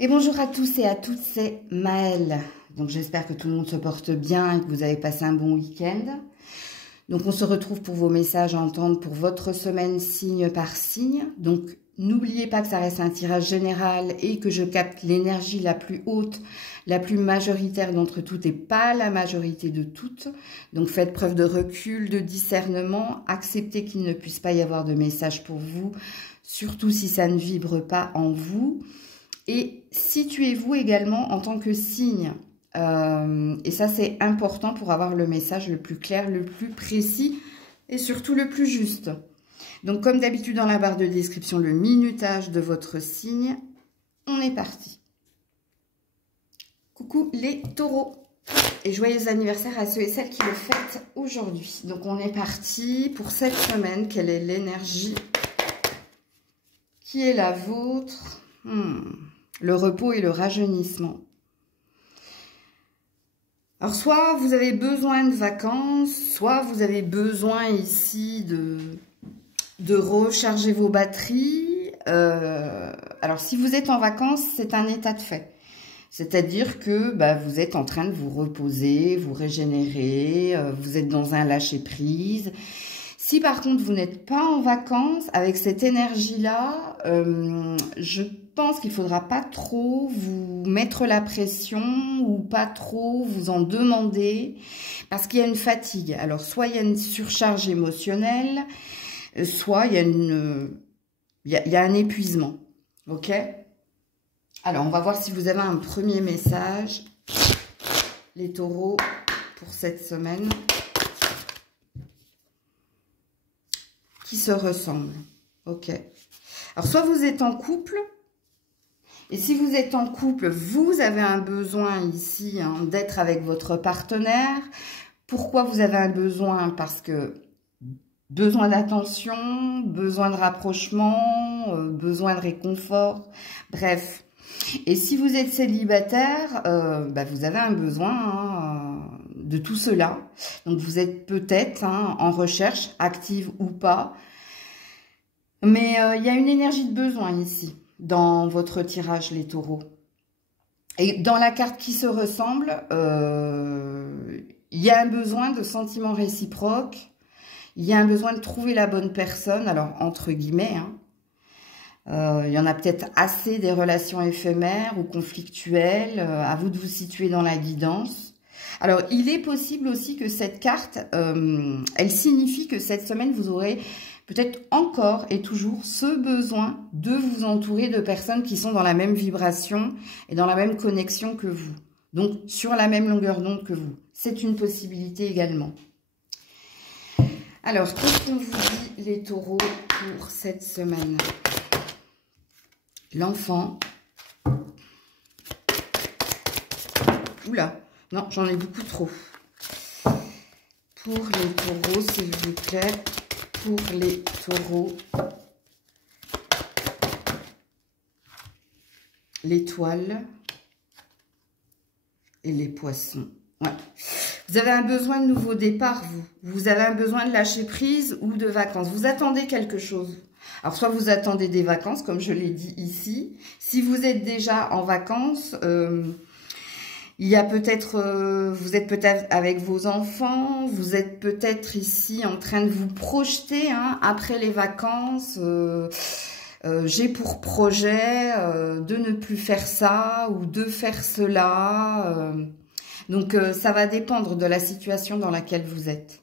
Et bonjour à tous et à toutes, c'est Maëlle. Donc j'espère que tout le monde se porte bien et que vous avez passé un bon week-end. Donc on se retrouve pour vos messages à entendre pour votre semaine signe par signe. Donc n'oubliez pas que ça reste un tirage général et que je capte l'énergie la plus haute, la plus majoritaire d'entre toutes et pas la majorité de toutes. Donc faites preuve de recul, de discernement, acceptez qu'il ne puisse pas y avoir de message pour vous, surtout si ça ne vibre pas en vous. Et situez-vous également en tant que signe. Et ça, c'est important pour avoir le message le plus clair, le plus précis et surtout le plus juste. Donc, comme d'habitude dans la barre de description, le minutage de votre signe. On est parti. Coucou les taureaux. Et joyeux anniversaire à ceux et celles qui le fêtent aujourd'hui. Donc, on est parti pour cette semaine. Quelle est l'énergie qui est la vôtre? Le repos et le rajeunissement. Alors, soit vous avez besoin de vacances, soit vous avez besoin ici de recharger vos batteries. Alors, si vous êtes en vacances, c'est un état de fait. C'est-à-dire que vous êtes en train de vous reposer, vous régénérer, vous êtes dans un lâcher-prise. Si par contre vous n'êtes pas en vacances, avec cette énergie-là, je pense qu'il ne faudra pas trop vous mettre la pression ou pas trop vous en demander parce qu'il y a une fatigue. Alors soit il y a une surcharge émotionnelle, soit il y a un épuisement. Ok? Alors on va voir si vous avez un premier message, les taureaux, pour cette semaine. Qui se ressemblent. Ok. Alors, soit vous êtes en couple, et si vous êtes en couple, vous avez un besoin ici d'être avec votre partenaire. Pourquoi vous avez un besoin? Parce que besoin d'attention, besoin de rapprochement, besoin de réconfort, bref. Et si vous êtes célibataire, vous avez un besoin de tout cela. Donc, vous êtes peut-être en recherche, active ou pas. Mais il y a une énergie de besoin ici, dans votre tirage, les taureaux. Et dans la carte qui se ressemble, il y a un besoin de sentiments réciproques. Il y a un besoin de trouver la bonne personne, alors entre guillemets, il y en a peut-être assez des relations éphémères ou conflictuelles. À vous de vous situer dans la guidance. Alors, il est possible aussi que cette carte, elle signifie que cette semaine, vous aurez peut-être encore et toujours ce besoin de vous entourer de personnes qui sont dans la même vibration et dans la même connexion que vous. Donc, sur la même longueur d'onde que vous. C'est une possibilité également. Alors, qu'est-ce qu'on vous dit, les taureaux, pour cette semaine? L'enfant. Oula, non, j'en ai beaucoup trop. Pour les taureaux, s'il vous plaît. Pour les taureaux. L'étoile. Et les poissons. Ouais. Vous avez un besoin de nouveau départ, vous. Vous avez un besoin de lâcher prise ou de vacances. Vous attendez quelque chose. Alors, soit vous attendez des vacances, comme je l'ai dit ici. Si vous êtes déjà en vacances, il y a peut-être, vous êtes peut-être avec vos enfants, vous êtes peut-être ici en train de vous projeter après les vacances. J'ai pour projet de ne plus faire ça ou de faire cela. Donc, ça va dépendre de la situation dans laquelle vous êtes.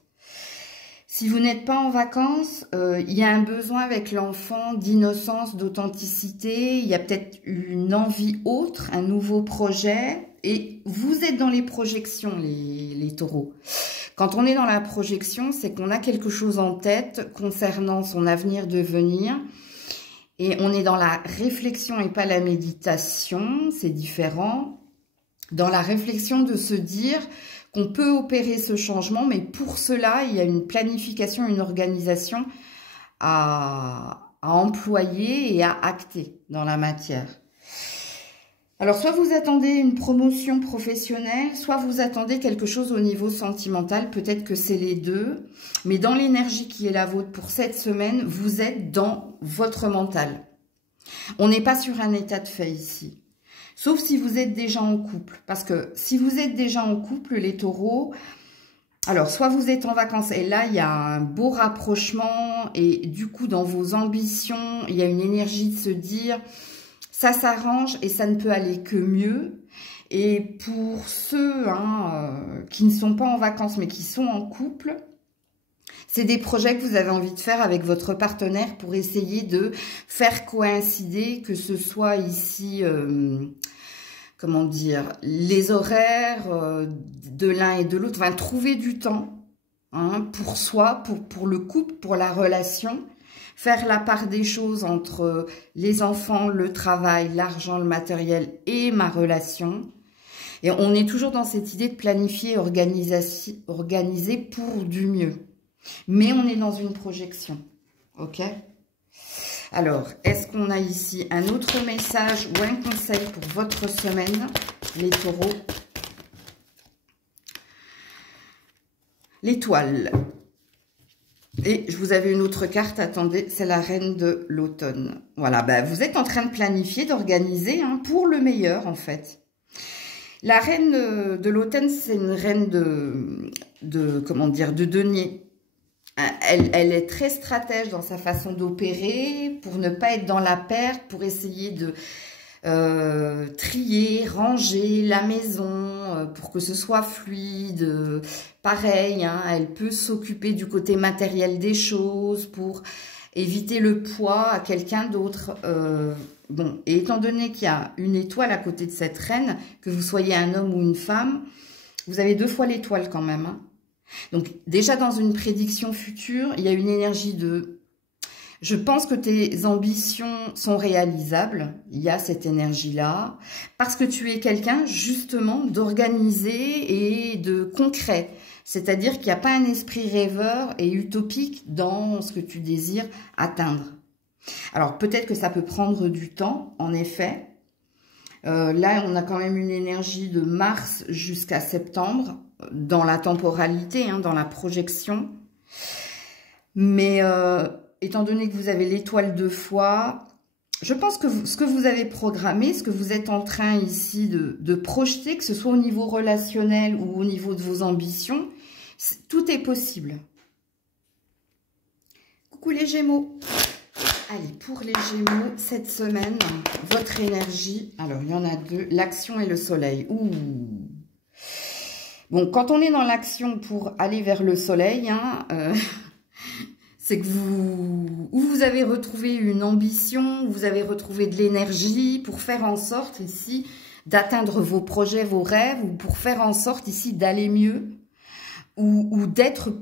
Si vous n'êtes pas en vacances, il y a un besoin avec l'enfant d'innocence, d'authenticité. Il y a peut-être une envie autre, un nouveau projet. Et vous êtes dans les projections, les taureaux. Quand on est dans la projection, c'est qu'on a quelque chose en tête concernant son avenir de venir. Et on est dans la réflexion et pas la méditation. C'est différent. Dans la réflexion de se dire qu'on peut opérer ce changement, mais pour cela, il y a une planification, une organisation à employer et à acter dans la matière. Alors, soit vous attendez une promotion professionnelle, soit vous attendez quelque chose au niveau sentimental. Peut-être que c'est les deux. Mais dans l'énergie qui est la vôtre pour cette semaine, vous êtes dans votre mental. On n'est pas sur un état de fait ici. Sauf si vous êtes déjà en couple. Parce que si vous êtes déjà en couple, les taureaux, alors soit vous êtes en vacances et là, il y a un beau rapprochement et du coup, dans vos ambitions, il y a une énergie de se dire, ça s'arrange et ça ne peut aller que mieux. Et pour ceux qui ne sont pas en vacances mais qui sont en couple, c'est des projets que vous avez envie de faire avec votre partenaire pour essayer de faire coïncider, que ce soit ici, comment dire, les horaires de l'un et de l'autre, enfin trouver du temps pour soi, pour le couple, pour la relation, faire la part des choses entre les enfants, le travail, l'argent, le matériel et ma relation. Et on est toujours dans cette idée de planifier, organiser pour du mieux. Mais on est dans une projection, ok? Alors, est-ce qu'on a ici un autre message ou un conseil pour votre semaine, les taureaux? L'étoile. Et je vous avais une autre carte, attendez, c'est la reine de l'automne. Voilà, ben, vous êtes en train de planifier, d'organiser pour le meilleur, en fait. La reine de l'automne, c'est une reine comment dire, de denier. Elle est très stratège dans sa façon d'opérer pour ne pas être dans la perte, pour essayer de trier, ranger la maison pour que ce soit fluide. Pareil, elle peut s'occuper du côté matériel des choses pour éviter le poids à quelqu'un d'autre. Bon, et étant donné qu'il y a une étoile à côté de cette reine, que vous soyez un homme ou une femme, vous avez 2 fois l'étoile quand même. Donc, déjà dans une prédiction future, il y a une énergie de... Je pense que tes ambitions sont réalisables. Il y a cette énergie-là. Parce que tu es quelqu'un, justement, d'organisé et de concret. C'est-à-dire qu'il n'y a pas un esprit rêveur et utopique dans ce que tu désires atteindre. Alors, peut-être que ça peut prendre du temps, en effet. Là, on a quand même une énergie de mars jusqu'à septembre, dans la temporalité, dans la projection. Mais étant donné que vous avez l'étoile 2 fois, je pense que ce que vous avez programmé, ce que vous êtes en train ici de projeter, que ce soit au niveau relationnel ou au niveau de vos ambitions, tout est possible. Coucou les Gémeaux. Allez, pour les Gémeaux, cette semaine, votre énergie, alors il y en a 2, l'action et le soleil. Ouh. Bon, quand on est dans l'action pour aller vers le soleil, c'est que vous avez retrouvé une ambition, vous avez retrouvé de l'énergie pour faire en sorte ici d'atteindre vos projets, vos rêves, ou pour faire en sorte ici d'aller mieux, ou d'être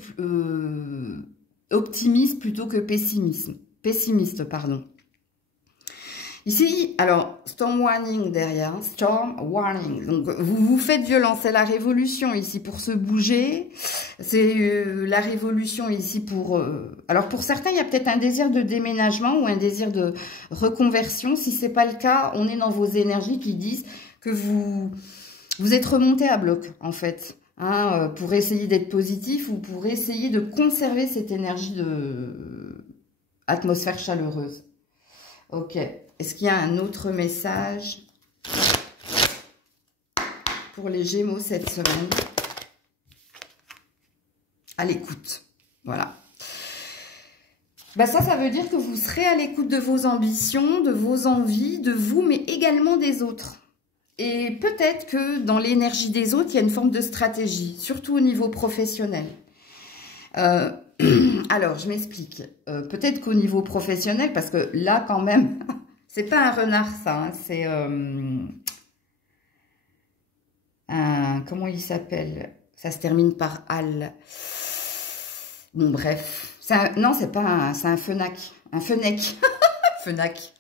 optimiste plutôt que pessimiste, pardon. Ici, alors, storm warning derrière, storm warning. Donc, vous vous faites violence, c'est la révolution ici pour se bouger. C'est la révolution ici pour... alors, pour certains, il y a peut-être un désir de déménagement ou un désir de reconversion. Si c'est pas le cas, on est dans vos énergies qui disent que vous êtes remonté à bloc, en fait. Pour essayer d'être positif ou pour essayer de conserver cette énergie de atmosphère chaleureuse. Ok. Est-ce qu'il y a un autre message pour les Gémeaux cette semaine? À l'écoute. Voilà. Ben ça veut dire que vous serez à l'écoute de vos ambitions, de vos envies, de vous, mais également des autres. Et peut-être que dans l'énergie des autres, il y a une forme de stratégie, surtout au niveau professionnel. Alors, je m'explique. Peut-être qu'au niveau professionnel, parce que là, quand même... C'est pas un renard, ça. C'est comment il s'appelle? Ça se termine par Al. Bon, bref. Non, c'est pas c'est un fenac. Un fenec. Fenac.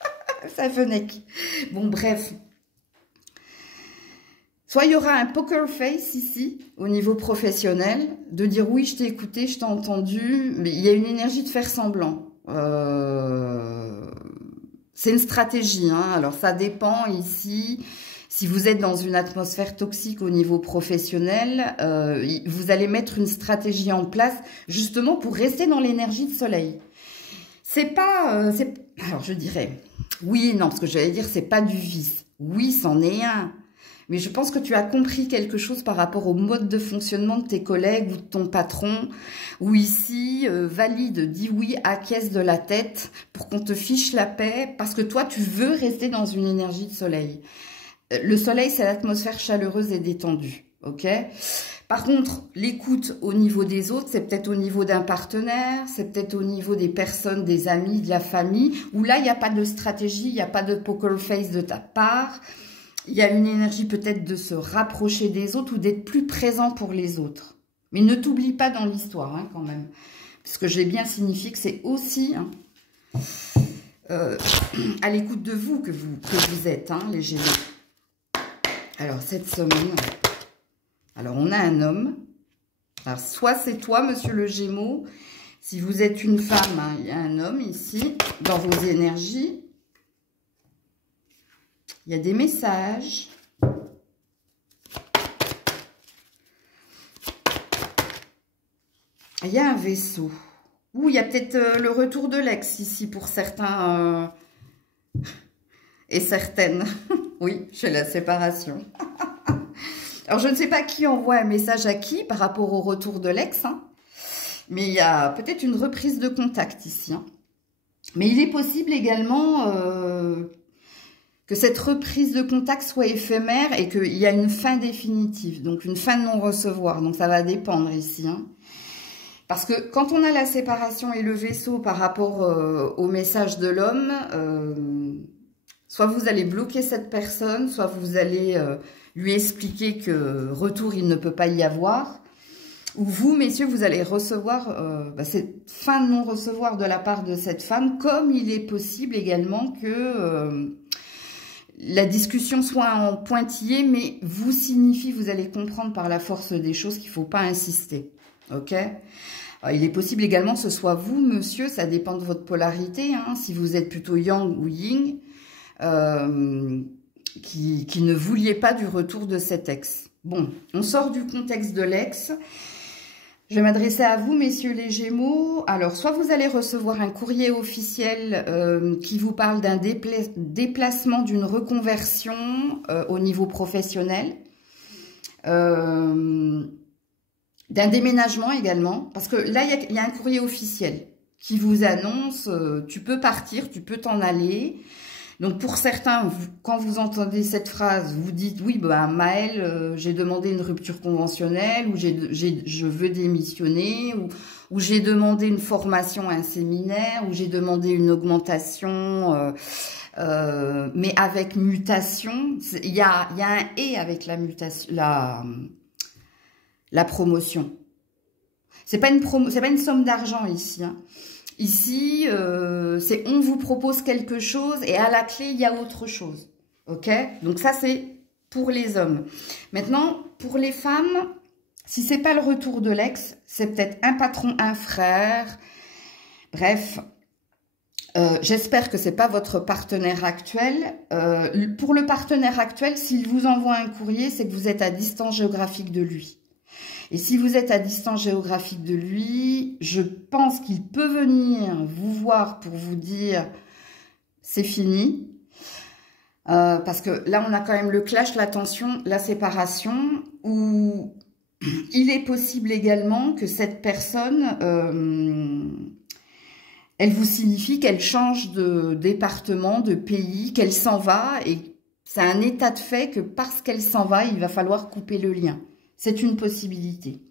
C'est un fenec. Bon, bref. Soit il y aura un poker face ici, au niveau professionnel, de dire oui, je t'ai écouté, je t'ai entendu, mais il y a une énergie de faire semblant. C'est une stratégie, alors ça dépend ici. Si vous êtes dans une atmosphère toxique au niveau professionnel, vous allez mettre une stratégie en place justement pour rester dans l'énergie de soleil. C'est pas... alors je dirais, Oui et non, parce que j'allais dire, c'est pas du vice. Oui, c'en est un. Mais je pense que tu as compris quelque chose par rapport au mode de fonctionnement de tes collègues ou de ton patron, où ici, valide, dis oui, acquiesce de la tête pour qu'on te fiche la paix, parce que toi, tu veux rester dans une énergie de soleil. Le soleil, c'est l'atmosphère chaleureuse et détendue, ok? Par contre, l'écoute au niveau des autres, c'est peut-être au niveau d'un partenaire, c'est peut-être au niveau des personnes, des amis, de la famille, où là, il n'y a pas de stratégie, il n'y a pas de poker face de ta part. Il y a une énergie peut-être de se rapprocher des autres ou d'être plus présent pour les autres. Mais ne t'oublie pas dans l'histoire, hein, quand même. Parce que j'ai bien signifié que c'est aussi à l'écoute de vous que vous êtes, hein, les Gémeaux. Alors, cette semaine, alors on a un homme. Alors, soit c'est toi, monsieur le Gémeaux. Si vous êtes une femme, hein, il y a un homme ici, dans vos énergies. Il y a des messages. Il y a un vaisseau. Ouh, il y a peut-être le retour de l'ex ici pour certains et certaines. Oui, chez la séparation. Alors, je ne sais pas qui envoie un message à qui par rapport au retour de l'ex. Hein, mais il y a peut-être une reprise de contact ici. Hein. Mais il est possible également... que cette reprise de contact soit éphémère et qu'il y a une fin définitive, donc une fin de non-recevoir. Donc ça va dépendre ici. Hein. Parce que quand on a la séparation et le vaisseau par rapport au message de l'homme, soit vous allez bloquer cette personne, soit vous allez lui expliquer que retour il ne peut pas y avoir, ou vous, messieurs, vous allez recevoir cette fin de non-recevoir de la part de cette femme, comme il est possible également que... la discussion soit en pointillé, mais vous signifie, vous allez comprendre par la force des choses qu'il ne faut pas insister. Ok? Alors, il est possible également que ce soit vous, monsieur, ça dépend de votre polarité, hein, si vous êtes plutôt yang ou yin, qui ne vouliez pas du retour de cet ex. Bon, on sort du contexte de l'ex. Je vais m'adresser à vous, messieurs les Gémeaux. Alors, soit vous allez recevoir un courrier officiel qui vous parle d'un déplacement, d'une reconversion au niveau professionnel, d'un déménagement également, parce que là, il y a un courrier officiel qui vous annonce tu peux partir, tu peux t'en aller. Donc, pour certains, quand vous entendez cette phrase, vous dites, oui, bah, Maëlle, j'ai demandé une rupture conventionnelle, ou je veux démissionner, ou j'ai demandé une formation à un séminaire, ou j'ai demandé une augmentation, mais avec mutation. Il y a un « et » avec la mutation, la promotion. C'est pas une somme d'argent ici, hein. Ici, c'est on vous propose quelque chose et à la clé, il y a autre chose. Ok? Donc ça, c'est pour les hommes. Maintenant, pour les femmes, si c'est pas le retour de l'ex, c'est peut-être un patron, un frère. Bref, j'espère que c'est pas votre partenaire actuel. Pour le partenaire actuel, s'il vous envoie un courrier, c'est que vous êtes à distance géographique de lui. Et si vous êtes à distance géographique de lui, je pense qu'il peut venir vous voir pour vous dire c'est fini. Parce que là, on a quand même le clash, la tension, la séparation, où il est possible également que cette personne, elle vous signifie qu'elle change de département, de pays, qu'elle s'en va. Et c'est un état de fait que parce qu'elle s'en va, il va falloir couper le lien. C'est une possibilité.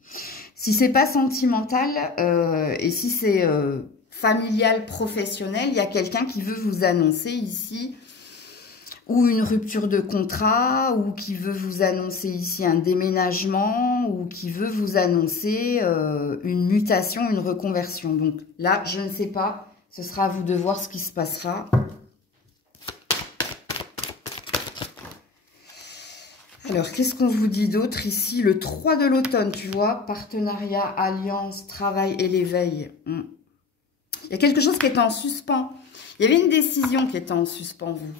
Si c'est pas sentimental et si c'est familial, professionnel, il y a quelqu'un qui veut vous annoncer ici ou une rupture de contrat, ou qui veut vous annoncer ici un déménagement, ou qui veut vous annoncer une mutation, une reconversion. Donc là, je ne sais pas, ce sera à vous de voir ce qui se passera. Alors, qu'est-ce qu'on vous dit d'autre ici? Le 3 de l'automne, tu vois, partenariat, alliance, travail et l'éveil. Il y a quelque chose qui est en suspens. Il y avait une décision qui était en suspens, vous.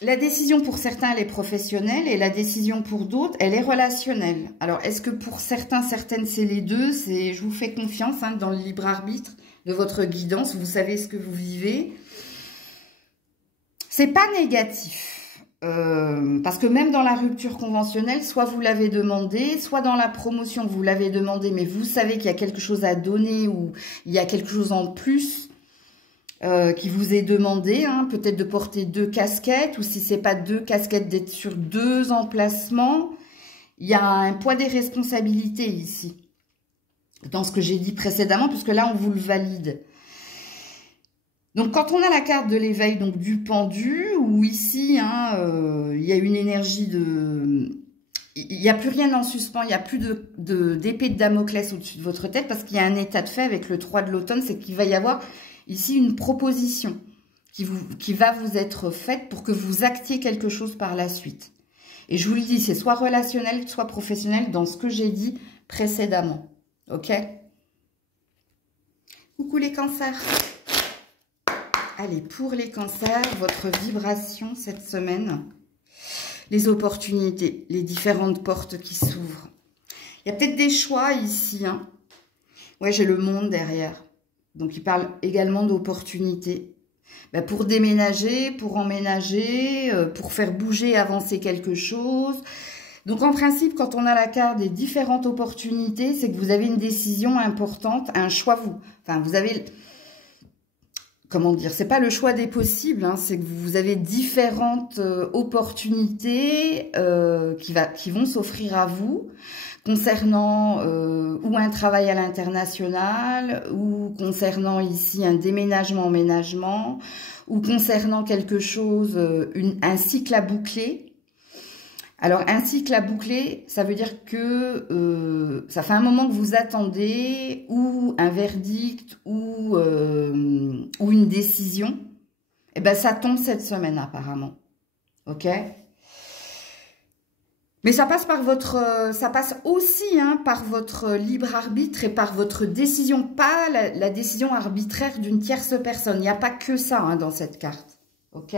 La décision pour certains, elle est professionnelle, et la décision pour d'autres, elle est relationnelle. Alors, est-ce que pour certains, certaines, c'est les deux? Je vous fais confiance hein, dans le libre arbitre. de votre guidance. Vous savez ce que vous vivez. C'est pas négatif. Parce que même dans la rupture conventionnelle, soit vous l'avez demandé, soit dans la promotion, vous l'avez demandé, mais vous savez qu'il y a quelque chose à donner ou il y a quelque chose en plus qui vous est demandé. Hein, peut-être de porter 2 casquettes ou si c'est pas 2 casquettes, d'être sur 2 emplacements. Il y a un poids des responsabilités ici, dans ce que j'ai dit précédemment, puisque là, on vous le valide. Donc, quand on a la carte de l'éveil, donc du pendu, où ici, hein, il y a une énergie de... Il n'y a plus rien en suspens, il n'y a plus d'épée de Damoclès au-dessus de votre tête, parce qu'il y a un état de fait avec le 3 de l'automne, c'est qu'il va y avoir ici une proposition qui va vous être faite pour que vous actiez quelque chose par la suite. Et je vous le dis, c'est soit relationnel, soit professionnel, dans ce que j'ai dit précédemment. Ok? Coucou les cancers. Allez, pour les cancers, votre vibration cette semaine, les opportunités, les différentes portes qui s'ouvrent. Il y a peut-être des choix ici. Hein. Ouais, j'ai le monde derrière. Donc, il parle également d'opportunités. Ben, pour déménager, pour emménager, pour faire bouger, avancer quelque chose. Donc, en principe, quand on a la carte des différentes opportunités, c'est que vous avez une décision importante, un choix. Vous avez... Comment dire, c'est pas le choix des possibles, hein, c'est que vous avez différentes opportunités qui vont s'offrir à vous concernant ou un travail à l'international, ou concernant ici un déménagement-emménagement, ou concernant quelque chose, un cycle à boucler. Alors, un cycle à boucler, ça veut dire que ça fait un moment que vous attendez ou un verdict ou une décision. Et ben, ça tombe cette semaine apparemment. Ok? Mais ça passe par ça passe aussi hein, par votre libre arbitre et par votre décision, pas la décision arbitraire d'une tierce personne. Il n'y a pas que ça hein, dans cette carte. Ok?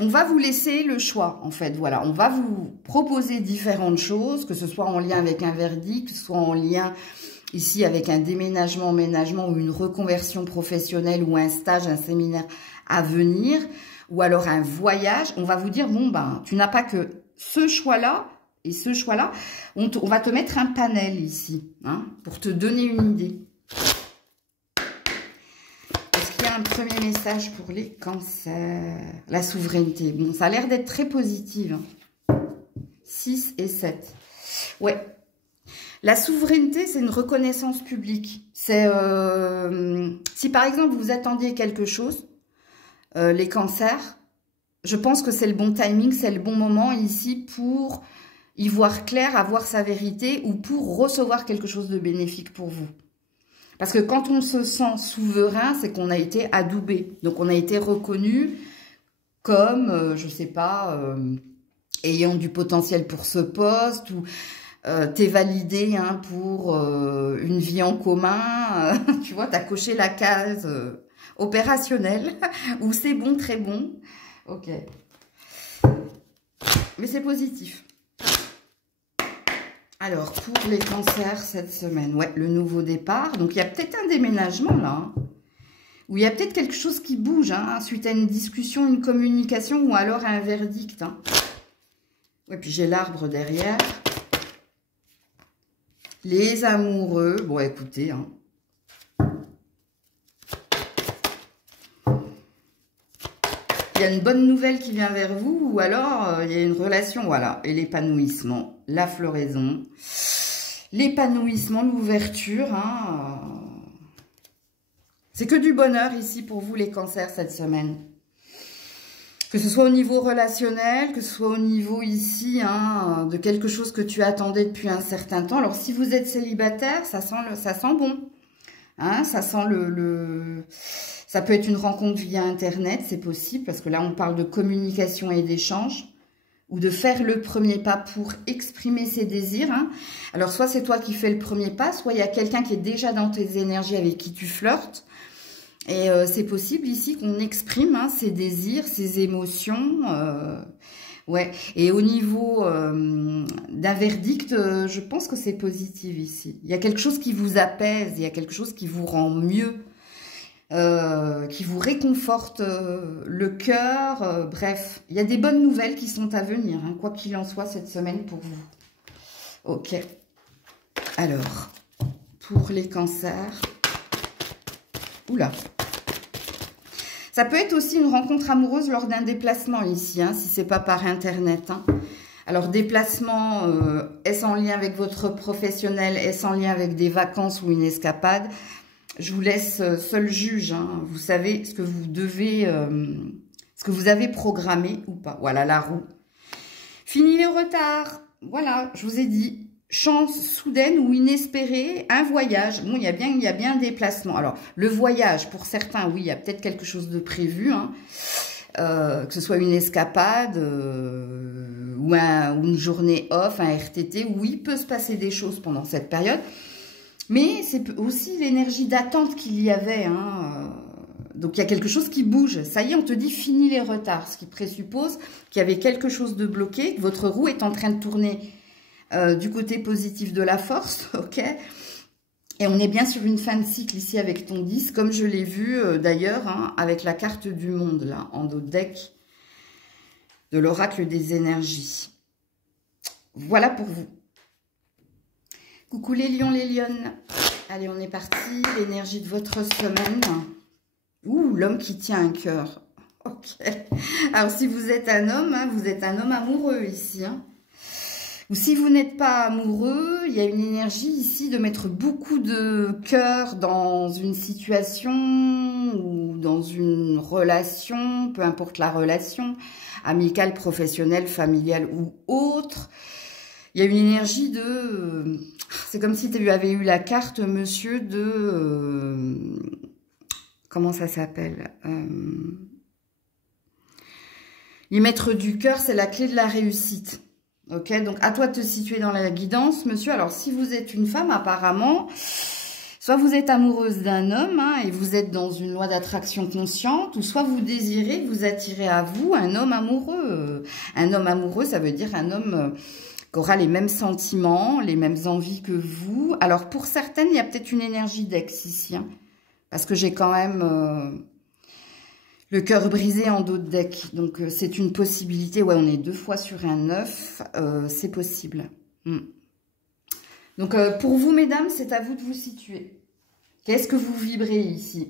On va vous laisser le choix, en fait. Voilà, on va vous proposer différentes choses, que ce soit en lien avec un verdict, que ce soit en lien ici avec un déménagement, emménagement ou une reconversion professionnelle ou un stage, un séminaire à venir, ou alors un voyage. On va vous dire, bon, ben, tu n'as pas que ce choix-là et ce choix-là. On va te mettre un panel ici, hein, pour te donner une idée. Un premier message pour les cancers. La souveraineté. Bon, ça a l'air d'être très positive. 6 et 7. Ouais. La souveraineté, c'est une reconnaissance publique. C'est si par exemple vous attendiez quelque chose, les cancers, je pense que c'est le bon timing, c'est le bon moment ici pour y voir clair, avoir sa vérité ou pour recevoir quelque chose de bénéfique pour vous. Parce que quand on se sent souverain, c'est qu'on a été adoubé. Donc, on a été reconnu comme, je ne sais pas, ayant du potentiel pour ce poste ou t'es validé hein, pour une vie en commun. Tu vois, tu as coché la case opérationnelle ou c'est bon, très bon. Ok. Mais c'est positif. Alors, pour les cancers cette semaine, ouais, le nouveau départ. Donc, il y a peut-être un déménagement là, hein, où il y a peut-être quelque chose qui bouge, hein, suite à une discussion, une communication ou alors un verdict. Hein. Ouais, puis j'ai l'arbre derrière. Les amoureux, bon, écoutez, hein. Il y a une bonne nouvelle qui vient vers vous ou alors il y a une relation, voilà, et l'épanouissement, la floraison, l'épanouissement, l'ouverture. Hein, c'est que du bonheur ici pour vous les cancers cette semaine. Que ce soit au niveau relationnel, que ce soit au niveau ici hein, de quelque chose que tu attendais depuis un certain temps. Alors si vous êtes célibataire, ça sent bon. Hein, ça sent Ça peut être une rencontre via Internet, c'est possible, parce que là, on parle de communication et d'échange, ou de faire le premier pas pour exprimer ses désirs. Hein. Alors, soit c'est toi qui fais le premier pas, soit il y a quelqu'un qui est déjà dans tes énergies avec qui tu flirtes. Et c'est possible ici qu'on exprime hein, ses désirs, ses émotions. Ouais, et au niveau d'un verdict, je pense que c'est positif ici. Il y a quelque chose qui vous apaise, il y a quelque chose qui vous rend mieux, qui vous réconforte le cœur. Bref, il y a des bonnes nouvelles qui sont à venir, hein, quoi qu'il en soit cette semaine pour vous. Ok. Alors, pour les cancers. Oula. Ça peut être aussi une rencontre amoureuse lors d'un déplacement ici, hein, si c'est pas par Internet. Hein. Alors, déplacement, est-ce en lien avec votre professionnel? Est-ce en lien avec des vacances ou une escapade? Je vous laisse seul juge. Hein. Vous savez ce que vous devez, ce que vous avez programmé ou pas. Voilà, la roue. Fini les retards. Voilà, je vous ai dit. Chance soudaine ou inespérée, un voyage. Bon, il y a bien un déplacement. Alors, le voyage, pour certains, oui, il y a peut-être quelque chose de prévu, hein, que ce soit une escapade ou une journée off, un RTT. Oui, il peut se passer des choses pendant cette période. Mais c'est aussi l'énergie d'attente qu'il y avait. Hein, donc, il y a quelque chose qui bouge. Ça y est, on te dit fini les retards. Ce qui présuppose qu'il y avait quelque chose de bloqué, que votre roue est en train de tourner du côté positif de la force, ok. Et on est bien sur une fin de cycle ici avec ton 10, comme je l'ai vu d'ailleurs, hein, avec la carte du monde, là, en dos de deck, de l'oracle des énergies. Voilà pour vous. Coucou les lions, les lionnes. Allez, on est parti. L'énergie de votre semaine. Ouh, l'homme qui tient un cœur. Ok. Alors, si vous êtes un homme, hein, vous êtes un homme amoureux ici, hein. Ou si vous n'êtes pas amoureux, il y a une énergie ici de mettre beaucoup de cœur dans une situation ou dans une relation, peu importe la relation, amicale, professionnelle, familiale ou autre. Il y a une énergie de... c'est comme si tu avais eu la carte, monsieur, de... comment ça s'appelle y mettre du cœur, c'est la clé de la réussite. Ok, donc à toi de te situer dans la guidance, monsieur. Alors, si vous êtes une femme, apparemment, soit vous êtes amoureuse d'un homme, hein, et vous êtes dans une loi d'attraction consciente, ou soit vous désirez, vous attirez à vous un homme amoureux. Un homme amoureux, ça veut dire un homme qui aura les mêmes sentiments, les mêmes envies que vous. Alors, pour certaines, il y a peut-être une énergie d'ex ici, hein, parce que j'ai quand même... le cœur brisé en dos de deck. Donc, c'est une possibilité. Ouais, on est 2 fois sur un 9. C'est possible. Donc, pour vous, mesdames, c'est à vous de vous situer. Qu'est-ce que vous vibrez ici?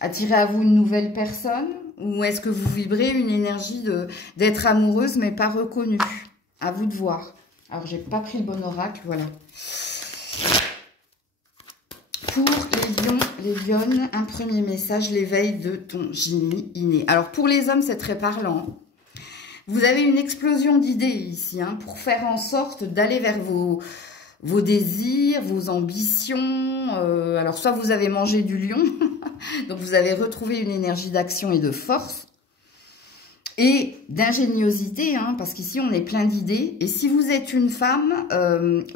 Attirer à vous une nouvelle personne? Ou est-ce que vous vibrez une énergie d'être amoureuse, mais pas reconnue? À vous de voir. Alors, j'ai pas pris le bon oracle. Voilà. Pour les lions, les lionnes, un premier message, l'éveil de ton génie inné. Alors, pour les hommes, c'est très parlant. Vous avez une explosion d'idées ici, hein, pour faire en sorte d'aller vers vos désirs, vos ambitions. Alors, soit vous avez mangé du lion, donc vous avez retrouvé une énergie d'action et de force. Et d'ingéniosité, hein, parce qu'ici, on est plein d'idées. Et si vous êtes une femme,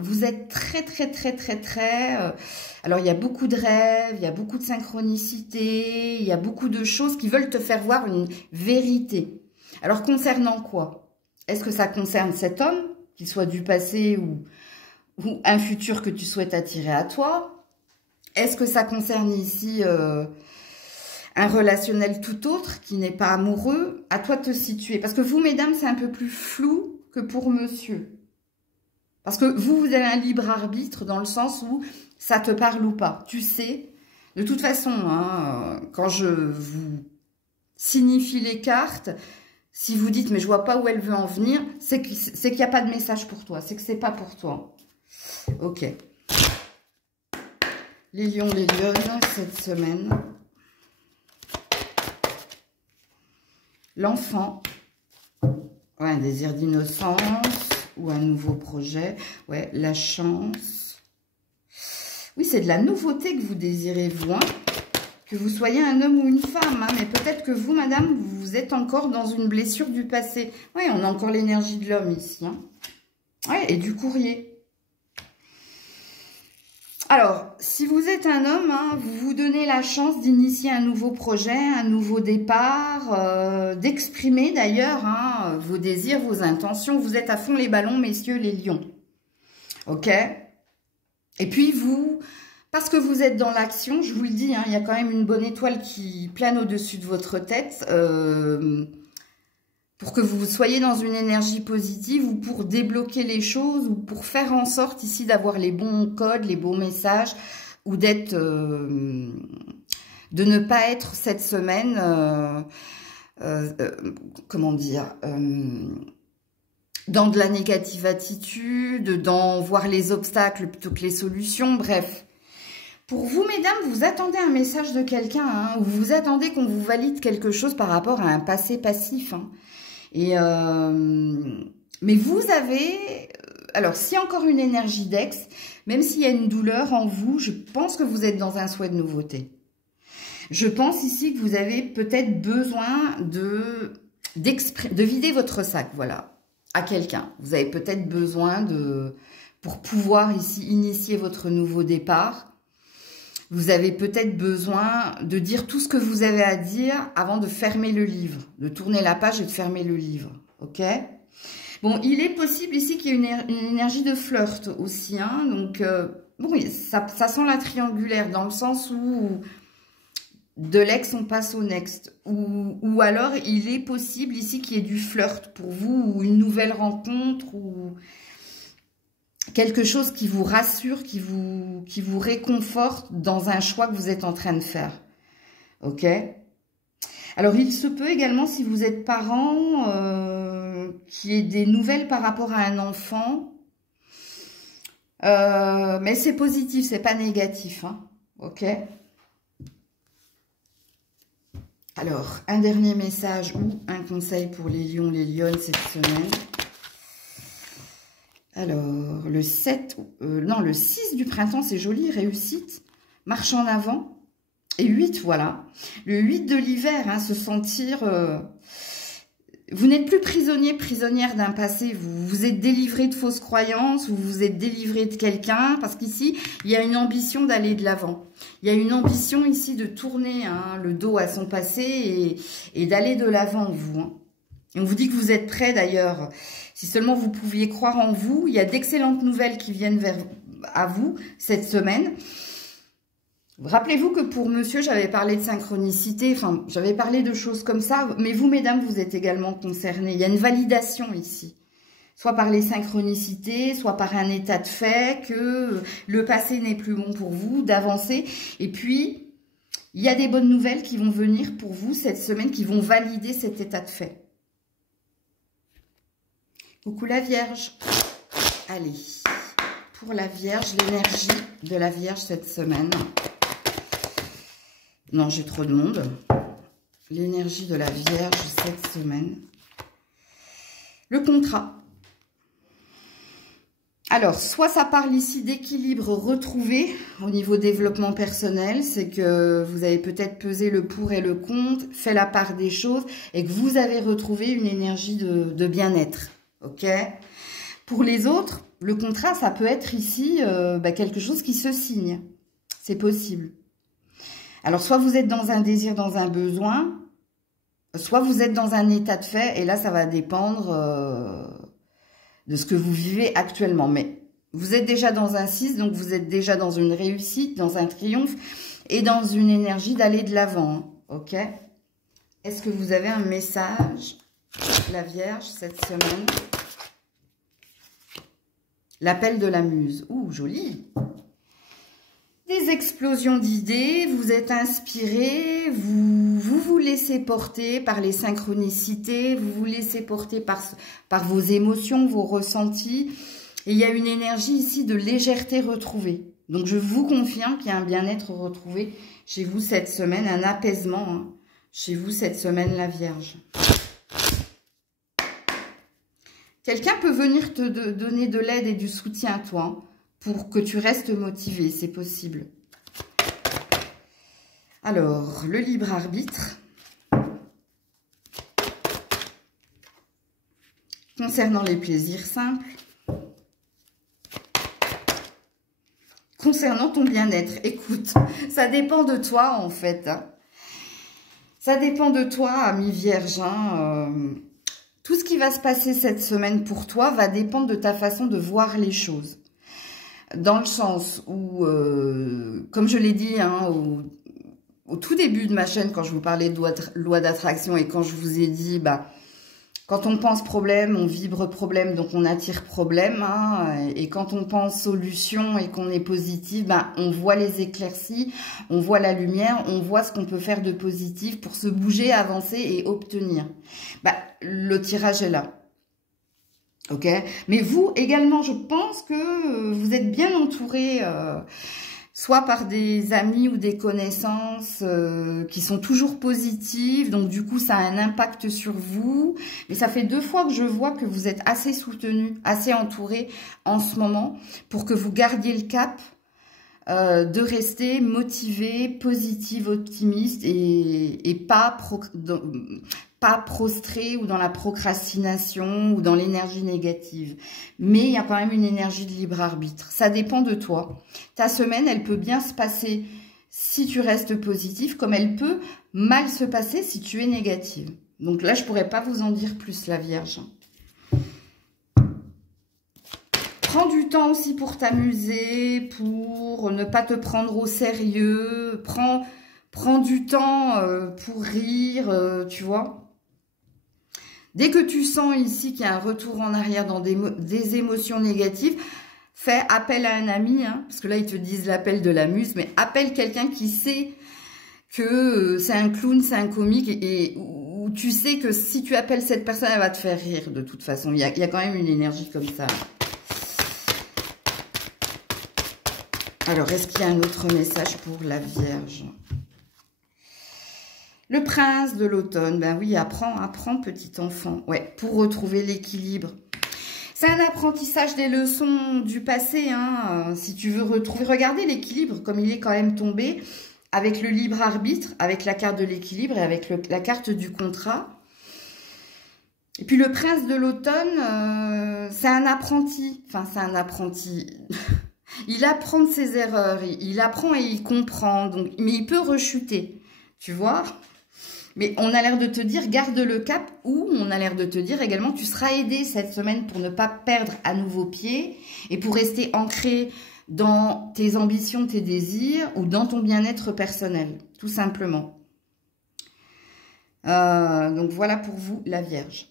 vous êtes très... alors, il y a beaucoup de rêves, il y a beaucoup de synchronicité, il y a beaucoup de choses qui veulent te faire voir une vérité. Alors, concernant quoi? Est-ce que ça concerne cet homme, qu'il soit du passé ou un futur que tu souhaites attirer à toi? Est-ce que ça concerne ici... un relationnel tout autre qui n'est pas amoureux? À toi de te situer. Parce que vous, mesdames, c'est un peu plus flou que pour monsieur. Parce que vous avez un libre arbitre dans le sens où ça te parle ou pas. Tu sais, de toute façon, hein, quand je vous signifie les cartes, si vous dites, mais je vois pas où elle veut en venir, c'est qu'il n'y a pas de message pour toi. C'est que c'est pas pour toi. Ok. Les lions, les lionnes, cette semaine... L'enfant, ouais, un désir d'innocence ou un nouveau projet. Ouais, la chance. Oui, c'est de la nouveauté que vous désirez, vous, hein. Que vous soyez un homme ou une femme. Hein, mais peut-être que vous, madame, vous êtes encore dans une blessure du passé. Oui, on a encore l'énergie de l'homme ici. Hein. Ouais, et du courrier. Alors, si vous êtes un homme, hein, vous vous donnez la chance d'initier un nouveau projet, un nouveau départ, d'exprimer d'ailleurs hein, vos désirs, vos intentions. Vous êtes à fond les ballons, messieurs les lions. Ok? Et puis vous, parce que vous êtes dans l'action, je vous le dis, hein, il y a quand même une bonne étoile qui plane au-dessus de votre tête pour que vous soyez dans une énergie positive ou pour débloquer les choses ou pour faire en sorte ici d'avoir les bons codes, les bons messages ou d'être, de ne pas être cette semaine, comment dire, dans de la négative attitude, dans voir les obstacles plutôt que les solutions, bref. Pour vous, mesdames, vous attendez un message de quelqu'un, hein, ou vous attendez qu'on vous valide quelque chose par rapport à un passé passif, hein. Et mais vous avez, alors s'il y a encore une énergie d'ex, même s'il y a une douleur en vous, je pense que vous êtes dans un souhait de nouveauté. Je pense ici que vous avez peut-être besoin de vider votre sac, voilà, à quelqu'un. Vous avez peut-être besoin pour pouvoir ici initier votre nouveau départ. Vous avez peut-être besoin de dire tout ce que vous avez à dire avant de fermer le livre, de tourner la page et de fermer le livre, ok? Bon, il est possible ici qu'il y ait une énergie de flirt aussi, hein, donc, bon, ça sent la triangulaire dans le sens où de l'ex on passe au next, ou alors il est possible ici qu'il y ait du flirt pour vous, ou une nouvelle rencontre, ou quelque chose qui vous rassure, qui vous réconforte dans un choix que vous êtes en train de faire. Ok? Alors, il se peut également, si vous êtes parent, qu'il y ait des nouvelles par rapport à un enfant. Mais c'est positif, c'est pas négatif. Hein, ok? Alors, un dernier message ou un conseil pour les lions, les lionnes cette semaine. Alors, le 6 du printemps, c'est joli, réussite, marche en avant. Et 8, voilà. Le 8 de l'hiver, hein, se sentir... vous n'êtes plus prisonnier, prisonnière d'un passé. Vous vous êtes délivré de fausses croyances, vous vous êtes délivré de quelqu'un. Parce qu'ici, il y a une ambition d'aller de l'avant. Il y a une ambition ici de tourner hein, le dos à son passé et d'aller de l'avant, vous. Hein. Et on vous dit que vous êtes prêt d'ailleurs. Si seulement vous pouviez croire en vous, il y a d'excellentes nouvelles qui viennent à vous cette semaine. Rappelez-vous que pour monsieur, j'avais parlé de synchronicité, enfin, j'avais parlé de choses comme ça, mais vous, mesdames, vous êtes également concernées. Il y a une validation ici, soit par les synchronicités, soit par un état de fait, que le passé n'est plus bon pour vous, d'avancer. Et puis, il y a des bonnes nouvelles qui vont venir pour vous cette semaine, qui vont valider cet état de fait. Coucou la Vierge. Allez, pour la Vierge, l'énergie de la Vierge cette semaine. Non, j'ai trop de monde. L'énergie de la Vierge cette semaine. Le contrat. Alors, soit ça parle ici d'équilibre retrouvé au niveau développement personnel, c'est que vous avez peut-être pesé le pour et le contre, fait la part des choses et que vous avez retrouvé une énergie de bien-être. Ok. Pour les autres, le contrat, ça peut être ici quelque chose qui se signe. C'est possible. Alors, soit vous êtes dans un désir, dans un besoin, soit vous êtes dans un état de fait, et là, ça va dépendre de ce que vous vivez actuellement. Mais vous êtes déjà dans un 6, donc vous êtes déjà dans une réussite, dans un triomphe, et dans une énergie d'aller de l'avant. Ok. Est-ce que vous avez un message, la Vierge, cette semaine? L'appel de la muse. Ouh, joli. Des explosions d'idées, vous êtes inspiré, vous laissez porter par les synchronicités, vous vous laissez porter par vos émotions, vos ressentis. Et il y a une énergie ici de légèreté retrouvée. Donc je vous confirme qu'il y a un bien-être retrouvé chez vous cette semaine, un apaisement hein, chez vous cette semaine, la Vierge. Quelqu'un peut venir te donner de l'aide et du soutien à toi hein, pour que tu restes motivé, c'est possible. Alors, le libre arbitre. Concernant les plaisirs simples. concernant ton bien-être. Écoute, ça dépend de toi en fait. Hein. Ça dépend de toi, ami Vierge. Hein. Tout ce qui va se passer cette semaine pour toi va dépendre de ta façon de voir les choses. Dans le sens où, comme je l'ai dit hein, au tout début de ma chaîne, quand je vous parlais de loi d'attraction et quand je vous ai dit, bah, quand on pense problème, on vibre problème, donc on attire problème. Hein, et quand on pense solution et qu'on est positif, bah, on voit les éclaircies, on voit la lumière, on voit ce qu'on peut faire de positif pour se bouger, avancer et obtenir. Bah, le tirage est là. Ok, mais vous également, je pense que vous êtes bien entouré, soit par des amis ou des connaissances qui sont toujours positives, donc du coup ça a un impact sur vous. Mais ça fait 2 fois que je vois que vous êtes assez soutenu, assez entouré en ce moment pour que vous gardiez le cap de rester motivé, positif, optimiste et pas prostré ou dans la procrastination ou dans l'énergie négative. Mais il y a quand même une énergie de libre arbitre. Ça dépend de toi. Ta semaine, elle peut bien se passer si tu restes positif, comme elle peut mal se passer si tu es négative. Donc là, je pourrais pas vous en dire plus, la Vierge. Prends du temps aussi pour t'amuser, pour ne pas te prendre au sérieux. Prends du temps pour rire, tu vois. Dès que tu sens ici qu'il y a un retour en arrière dans des émotions négatives, fais appel à un ami, hein, parce que là, ils te disent l'appel de la muse, mais appelle quelqu'un qui sait que c'est un clown, c'est un comique, et où tu sais que si tu appelles cette personne, elle va te faire rire de toute façon. Il y a quand même une énergie comme ça. Alors, est-ce qu'il y a un autre message pour la Vierge ? Le prince de l'automne, ben oui, apprends, petit enfant. Ouais, pour retrouver l'équilibre. C'est un apprentissage des leçons du passé, hein. Si tu veux retrouver, regardez l'équilibre, comme il est quand même tombé, avec le libre arbitre, avec la carte de l'équilibre et avec la carte du contrat. Et puis le prince de l'automne, c'est un apprenti. Enfin, c'est un apprenti... Il apprend de ses erreurs, il apprend et il comprend, donc, mais il peut rechuter, tu vois. Mais on a l'air de te dire, garde le cap, ou on a l'air de te dire également, tu seras aidé cette semaine pour ne pas perdre à nouveau pied et pour rester ancré dans tes ambitions, tes désirs ou dans ton bien-être personnel, tout simplement. Donc voilà pour vous, la Vierge.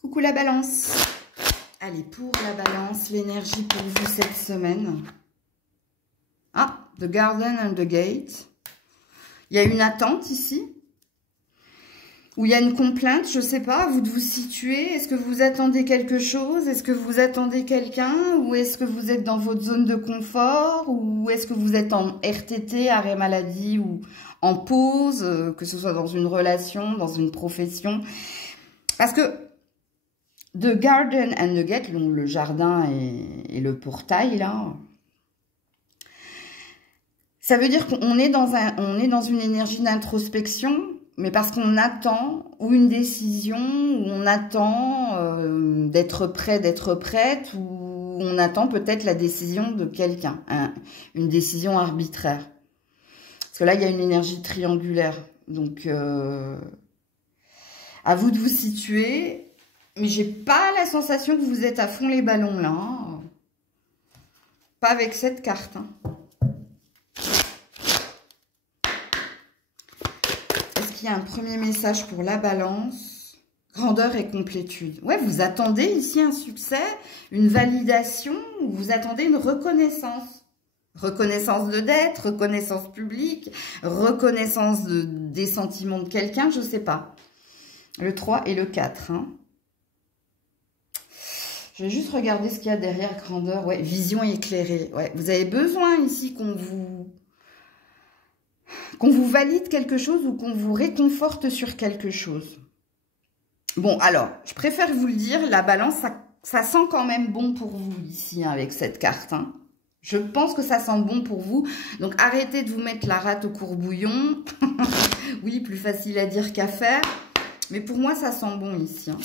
Coucou la Balance. Allez, pour la Balance, l'énergie pour vous cette semaine. Ah, The Garden and the Gate. Il y a une attente ici. Ou il y a une complainte, je ne sais pas, à vous de vous situer. Est-ce que vous attendez quelque chose? Est-ce que vous attendez quelqu'un? Ou est-ce que vous êtes dans votre zone de confort? Ou est-ce que vous êtes en RTT, arrêt maladie, ou en pause, que ce soit dans une relation, dans une profession? Parce que The Garden and the Gate, le jardin et le portail, là, ça veut dire qu'on est dans une énergie d'introspection, mais parce qu'on attend, ou une décision, ou on attend d'être prêt, d'être prête, ou on attend peut-être la décision de quelqu'un, hein, une décision arbitraire. Parce que là, il y a une énergie triangulaire. Donc, à vous de vous situer. Mais j'ai pas la sensation que vous êtes à fond les ballons, là. Hein. Pas avec cette carte. Hein. Est-ce qu'il y a un premier message pour la Balance? Grandeur et complétude. Ouais, vous attendez ici un succès, une validation, ou vous attendez une reconnaissance. Reconnaissance de dette, reconnaissance publique, reconnaissance des sentiments de quelqu'un, je sais pas. Le 3 et le 4, hein. Je vais juste regarder ce qu'il y a derrière grandeur. Ouais, vision éclairée. Ouais, vous avez besoin ici qu'on vous valide quelque chose ou qu'on vous réconforte sur quelque chose. Bon, alors, je préfère vous le dire, la Balance, ça sent quand même bon pour vous ici, hein, avec cette carte. Hein. Je pense que ça sent bon pour vous. Donc, arrêtez de vous mettre la rate au courbouillon. Oui, plus facile à dire qu'à faire. Mais pour moi, ça sent bon ici. Hein.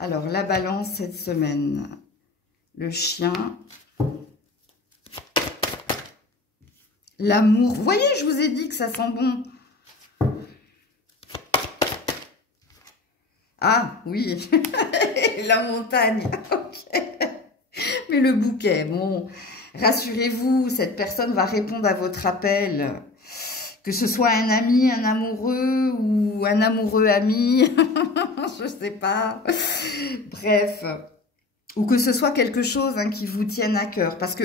Alors, la Balance cette semaine. Le chien. L'amour. Vous voyez, je vous ai dit que ça sent bon. Ah, oui. La montagne. Ok. Mais le bouquet, bon, rassurez-vous, cette personne va répondre à votre appel. Que ce soit un ami, un amoureux ou un amoureux ami. Je sais pas. Bref. Ou que ce soit quelque chose hein, qui vous tienne à cœur. Parce que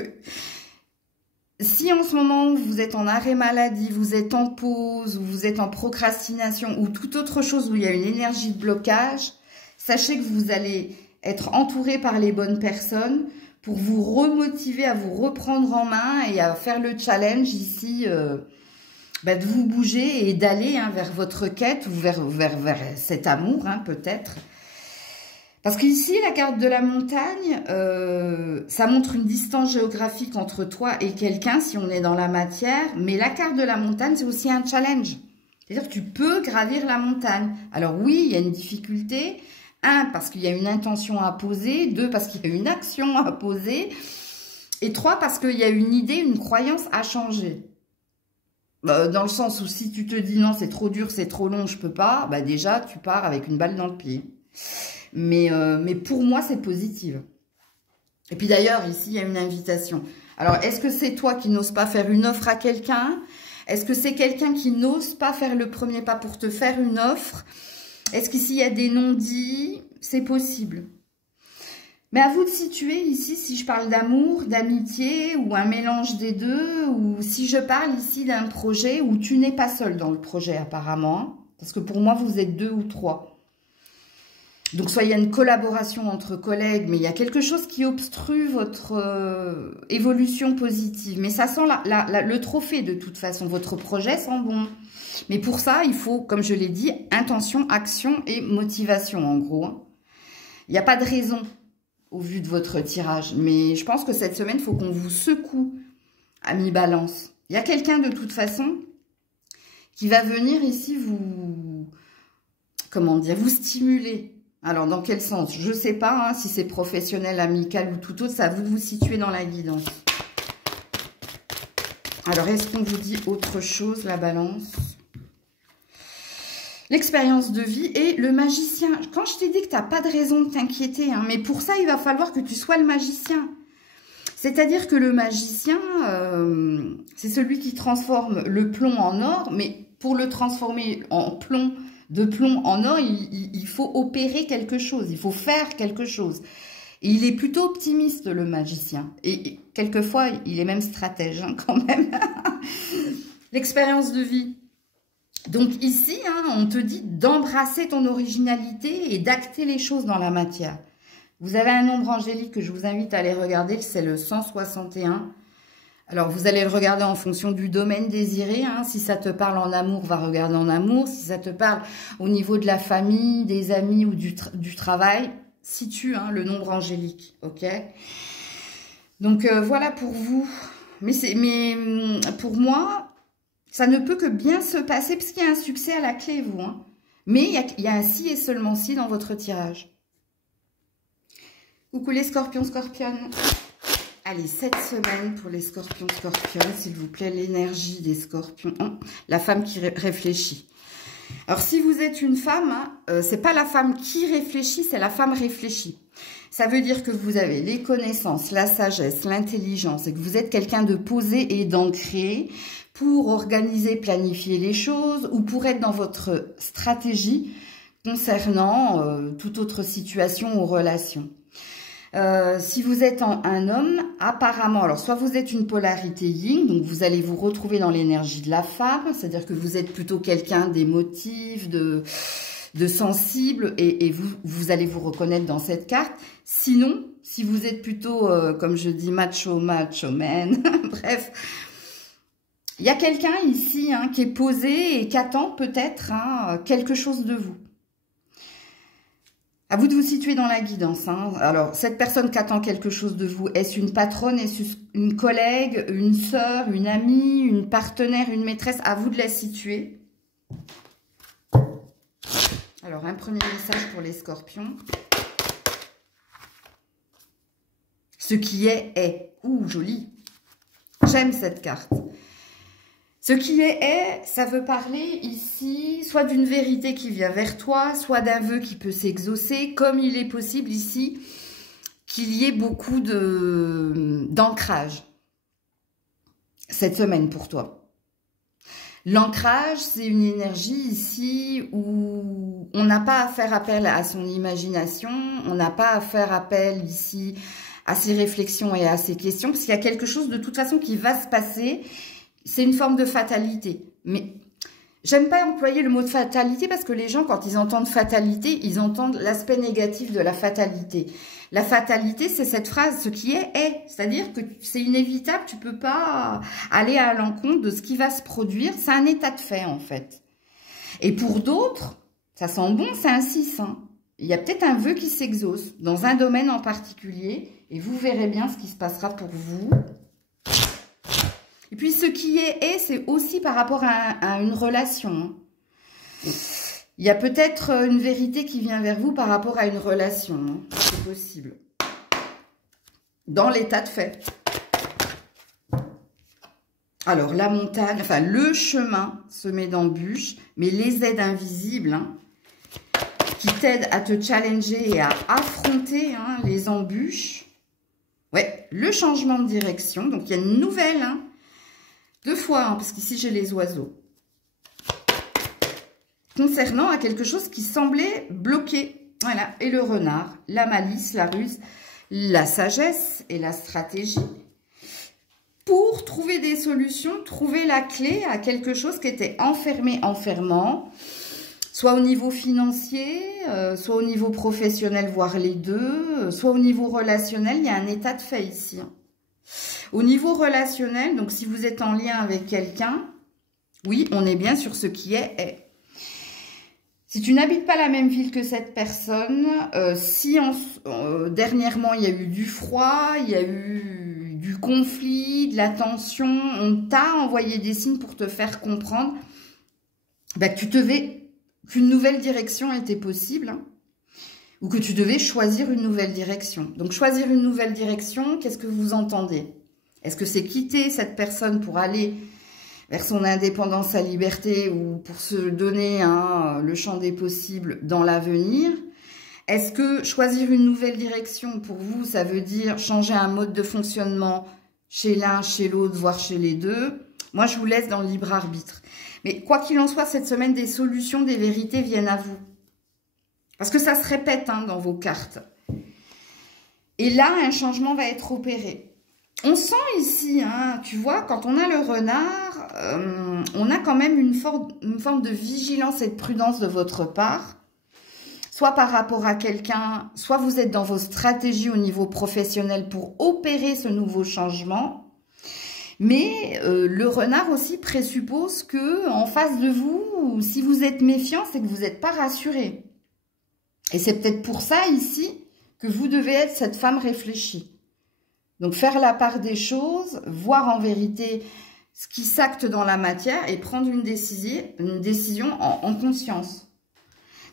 si en ce moment vous êtes en arrêt maladie, vous êtes en pause, ou vous êtes en procrastination, ou toute autre chose où il y a une énergie de blocage, sachez que vous allez être entouré par les bonnes personnes pour vous remotiver à vous reprendre en main et à faire le challenge ici de vous bouger et d'aller hein, vers votre quête ou vers cet amour hein, peut-être. Parce qu'ici, la carte de la montagne, ça montre une distance géographique entre toi et quelqu'un si on est dans la matière. Mais la carte de la montagne, c'est aussi un challenge. C'est-à-dire que tu peux gravir la montagne. Alors oui, il y a une difficulté. 1, parce qu'il y a une intention à poser. 2, parce qu'il y a une action à poser. Et 3, parce qu'il y a une idée, une croyance à changer. Dans le sens où si tu te dis non, c'est trop dur, c'est trop long, je peux pas. Bah déjà, tu pars avec une balle dans le pied. Mais pour moi, c'est positif. Et puis d'ailleurs, ici, il y a une invitation. Alors, est-ce que c'est toi qui n'oses pas faire une offre à quelqu'un? Est-ce que c'est quelqu'un qui n'ose pas faire le premier pas pour te faire une offre? Est-ce qu'ici, il y a des non-dits? C'est possible. Mais à vous de situer ici, si je parle d'amour, d'amitié, ou un mélange des deux, ou si je parle ici d'un projet où tu n'es pas seul dans le projet apparemment. Parce que pour moi, vous êtes 2 ou 3. Donc, soit il y a une collaboration entre collègues, mais il y a quelque chose qui obstrue votre évolution positive. Mais ça sent le trophée de toute façon. Votre projet sent bon. Mais pour ça, il faut, comme je l'ai dit, intention, action et motivation en gros. Hein. Il n'y a pas de raison au vu de votre tirage. Mais je pense que cette semaine, il faut qu'on vous secoue à mi-balance. Il y a quelqu'un de toute façon qui va venir ici vous... Comment dire? Vous stimuler. Alors, dans quel sens? Je ne sais pas hein, si c'est professionnel, amical ou tout autre. C'est à vous de vous situer dans la guidance. Alors, est-ce qu'on vous dit autre chose, la balance? L'expérience de vie et le magicien. Quand je t'ai dit que tu n'as pas de raison de t'inquiéter, hein, mais pour ça, il va falloir que tu sois le magicien. C'est-à-dire que le magicien, c'est celui qui transforme le plomb en or, mais pour le transformer en plomb, de plomb en or, il faut opérer quelque chose, il faut faire quelque chose. Et il est plutôt optimiste, le magicien. Et quelquefois, il est même stratège, hein, quand même. L'expérience de vie. Donc ici, hein, on te dit d'embrasser ton originalité et d'acter les choses dans la matière. Vous avez un nombre angélique que je vous invite à aller regarder, c'est le 161. Alors, vous allez le regarder en fonction du domaine désiré. Hein. Si ça te parle en amour, va regarder en amour. Si ça te parle au niveau de la famille, des amis ou du travail, situe hein, le nombre angélique. Ok. Donc, voilà pour vous. Mais pour moi, ça ne peut que bien se passer parce qu'il y a un succès à la clé, vous. Hein. Mais il y a un si et seulement si dans votre tirage. Coucou les scorpions, scorpionnes. Allez, cette semaine pour les scorpions, scorpionnes, s'il vous plaît, l'énergie des scorpions. La femme qui réfléchit. Alors, si vous êtes une femme, hein, c'est pas la femme qui réfléchit, c'est la femme réfléchie. Ça veut dire que vous avez les connaissances, la sagesse, l'intelligence et que vous êtes quelqu'un de posé et d'ancré pour organiser, planifier les choses ou pour être dans votre stratégie concernant toute autre situation ou relation. Si vous êtes un homme, apparemment, alors soit vous êtes une polarité yin, donc vous allez vous retrouver dans l'énergie de la femme, c'est-à-dire que vous êtes plutôt quelqu'un d'émotif, de sensible, et vous allez vous reconnaître dans cette carte. Sinon, si vous êtes plutôt, comme je dis, macho man, bref, il y a quelqu'un ici hein, qui est posé et qui attend peut-être hein, quelque chose de vous. À vous de vous situer dans la guidance. Hein. Alors, cette personne qui attend quelque chose de vous, est-ce une patronne, est-ce une collègue, une sœur, une amie, une partenaire, une maîtresse? À vous de la situer. Alors, un premier message pour les scorpions. Ce qui est, est. Ouh, joli. J'aime cette carte. Ce qui est, ça veut parler ici soit d'une vérité qui vient vers toi, soit d'un vœu qui peut s'exaucer, comme il est possible ici qu'il y ait beaucoup d'ancrage cette semaine pour toi. L'ancrage, c'est une énergie ici où on n'a pas à faire appel à son imagination, on n'a pas à faire appel ici à ses réflexions et à ses questions, parce qu'il y a quelque chose de toute façon qui va se passer. C'est une forme de fatalité. Mais j'aime pas employer le mot de fatalité parce que les gens, quand ils entendent fatalité, ils entendent l'aspect négatif de la fatalité. La fatalité, c'est cette phrase, ce qui est. C'est-à-dire que c'est inévitable, tu peux pas aller à l'encontre de ce qui va se produire. C'est un état de fait, en fait. Et pour d'autres, ça sent bon, c'est un 6. Hein. Il y a peut-être un vœu qui s'exauce dans un domaine en particulier et vous verrez bien ce qui se passera pour vous. Et puis, ce qui est, c'est aussi par rapport à une relation. Il y a peut-être une vérité qui vient vers vous par rapport à une relation. C'est possible. Dans l'état de fait. Alors, la montagne, enfin, le chemin semé d'embûches, mais les aides invisibles, qui t'aident à te challenger et à affronter les embûches. Ouais, le changement de direction. Donc, il y a une nouvelle, 2 fois, parce qu'ici, j'ai les oiseaux. Concernant à quelque chose qui semblait bloqué. Voilà. Et le renard, la malice, la ruse, la sagesse et la stratégie. Pour trouver des solutions, trouver la clé à quelque chose qui était enfermant. Soit au niveau financier, soit au niveau professionnel, voire les deux. Soit au niveau relationnel, il y a un état de fait ici. Au niveau relationnel, donc si vous êtes en lien avec quelqu'un, oui, on est bien sur ce qui est. Si tu n'habites pas la même ville que cette personne, si dernièrement il y a eu du froid, il y a eu du conflit, de la tension, on t'a envoyé des signes pour te faire comprendre qu'une nouvelle direction était possible, ou que tu devais choisir une nouvelle direction. Donc choisir une nouvelle direction, qu'est-ce que vous entendez? Est-ce que c'est quitter cette personne pour aller vers son indépendance, sa liberté, ou pour se donner le champ des possibles dans l'avenir? Est-ce que choisir une nouvelle direction, pour vous, ça veut dire changer un mode de fonctionnement chez l'un, chez l'autre, voire chez les deux? Moi, je vous laisse dans le libre arbitre. Mais quoi qu'il en soit, cette semaine, des solutions, des vérités viennent à vous. Parce que ça se répète dans vos cartes. Et là, un changement va être opéré. On sent ici, tu vois, quand on a le renard, on a quand même une forme de vigilance et de prudence de votre part. Soit par rapport à quelqu'un, soit vous êtes dans vos stratégies au niveau professionnel pour opérer ce nouveau changement. Mais le renard aussi présuppose que en face de vous, si vous êtes méfiant, c'est que vous n'êtes pas rassuré. Et c'est peut-être pour ça ici que vous devez être cette femme réfléchie. Donc faire la part des choses, voir en vérité ce qui s'acte dans la matière et prendre une décision en conscience.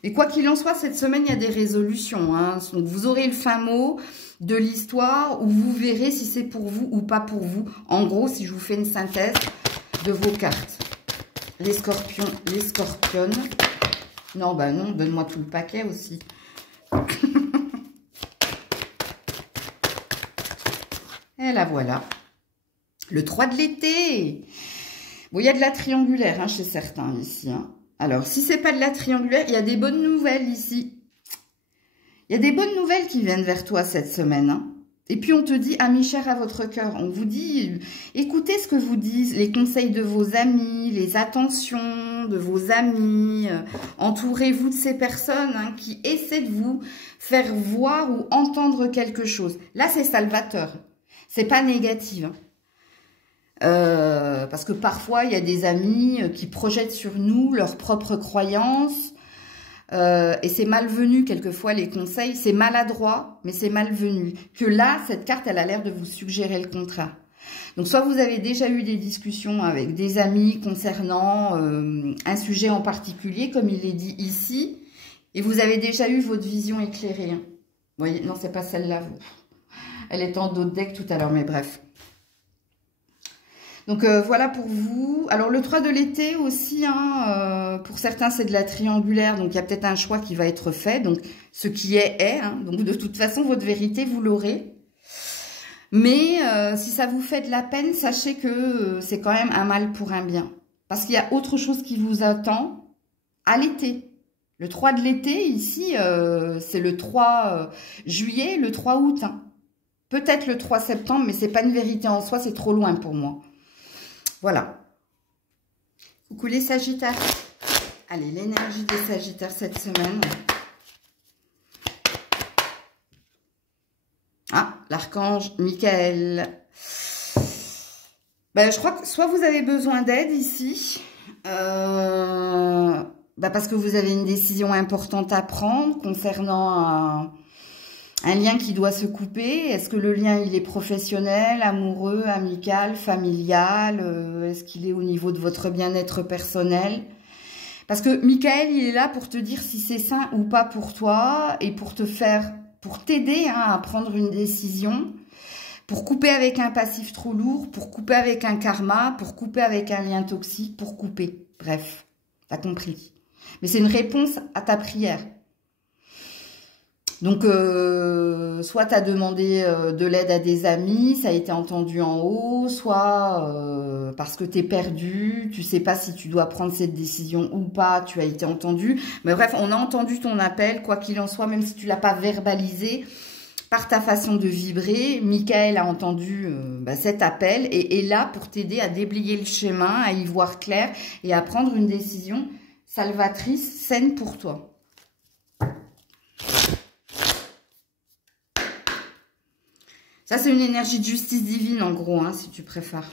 Mais quoi qu'il en soit, cette semaine, il y a des résolutions. Donc vous aurez le fin mot de l'histoire où vous verrez si c'est pour vous ou pas pour vous. En gros, si je vous fais une synthèse de vos cartes. Les scorpions, les scorpionnes. Non, bah non, donne-moi tout le paquet aussi. Et la voilà. Le 3 de l'été. Bon, il y a de la triangulaire chez certains ici. Alors, si c'est pas de la triangulaire, il y a des bonnes nouvelles ici. Il y a des bonnes nouvelles qui viennent vers toi cette semaine. Et puis, on te dit, amis chers à votre cœur, on vous dit, écoutez ce que vous disent les conseils de vos amis, les attentions de vos amis. Entourez-vous de ces personnes qui essaient de vous faire voir ou entendre quelque chose. Là, c'est salvateur. C'est pas négatif. Parce que parfois, il y a des amis qui projettent sur nous leurs propres croyances. Et c'est malvenu, quelquefois, les conseils. C'est maladroit, mais c'est malvenu. Que là, cette carte, elle a l'air de vous suggérer le contraire. Donc, soit vous avez déjà eu des discussions avec des amis concernant un sujet en particulier, comme il est dit ici, et vous avez déjà eu votre vision éclairée. Vous voyez, non, c'est pas celle-là. Elle est en dos de deck tout à l'heure, mais bref. Donc voilà pour vous. Alors le 3 de l'été aussi, hein, pour certains c'est de la triangulaire, donc il y a peut-être un choix qui va être fait. Donc ce qui est, hein. Donc de toute façon, votre vérité, vous l'aurez. Mais si ça vous fait de la peine, sachez que c'est quand même un mal pour un bien. Parce qu'il y a autre chose qui vous attend à l'été. Le 3 de l'été, ici, c'est le 3 juillet, le 3 août. Hein. Peut-être le 3 septembre, mais c'est pas une vérité en soi, c'est trop loin pour moi. Voilà. Coucou les Sagittaires. Allez, l'énergie des Sagittaires cette semaine. Ah, l'archange Michael. Ben, je crois que soit vous avez besoin d'aide ici, parce que vous avez une décision importante à prendre concernant un lien qui doit se couper. Est-ce que le lien, il est professionnel, amoureux, amical, familial? Est-ce qu'il est au niveau de votre bien-être personnel? Parce que Michael, il est là pour te dire si c'est sain ou pas pour toi et pour t'aider hein, à prendre une décision, pour couper avec un passif trop lourd, pour couper avec un karma, pour couper avec un lien toxique, pour couper. Bref, t'as compris. Mais c'est une réponse à ta prière. Donc, soit tu as demandé de l'aide à des amis, ça a été entendu en haut, soit parce que tu es perdu, tu sais pas si tu dois prendre cette décision ou pas, tu as été entendu. Mais bref, on a entendu ton appel, quoi qu'il en soit, même si tu l'as pas verbalisé, par ta façon de vibrer, Michael a entendu cet appel et est là pour t'aider à déblayer le chemin, à y voir clair et à prendre une décision salvatrice, saine pour toi. Ça, c'est une énergie de justice divine, en gros, hein, si tu préfères.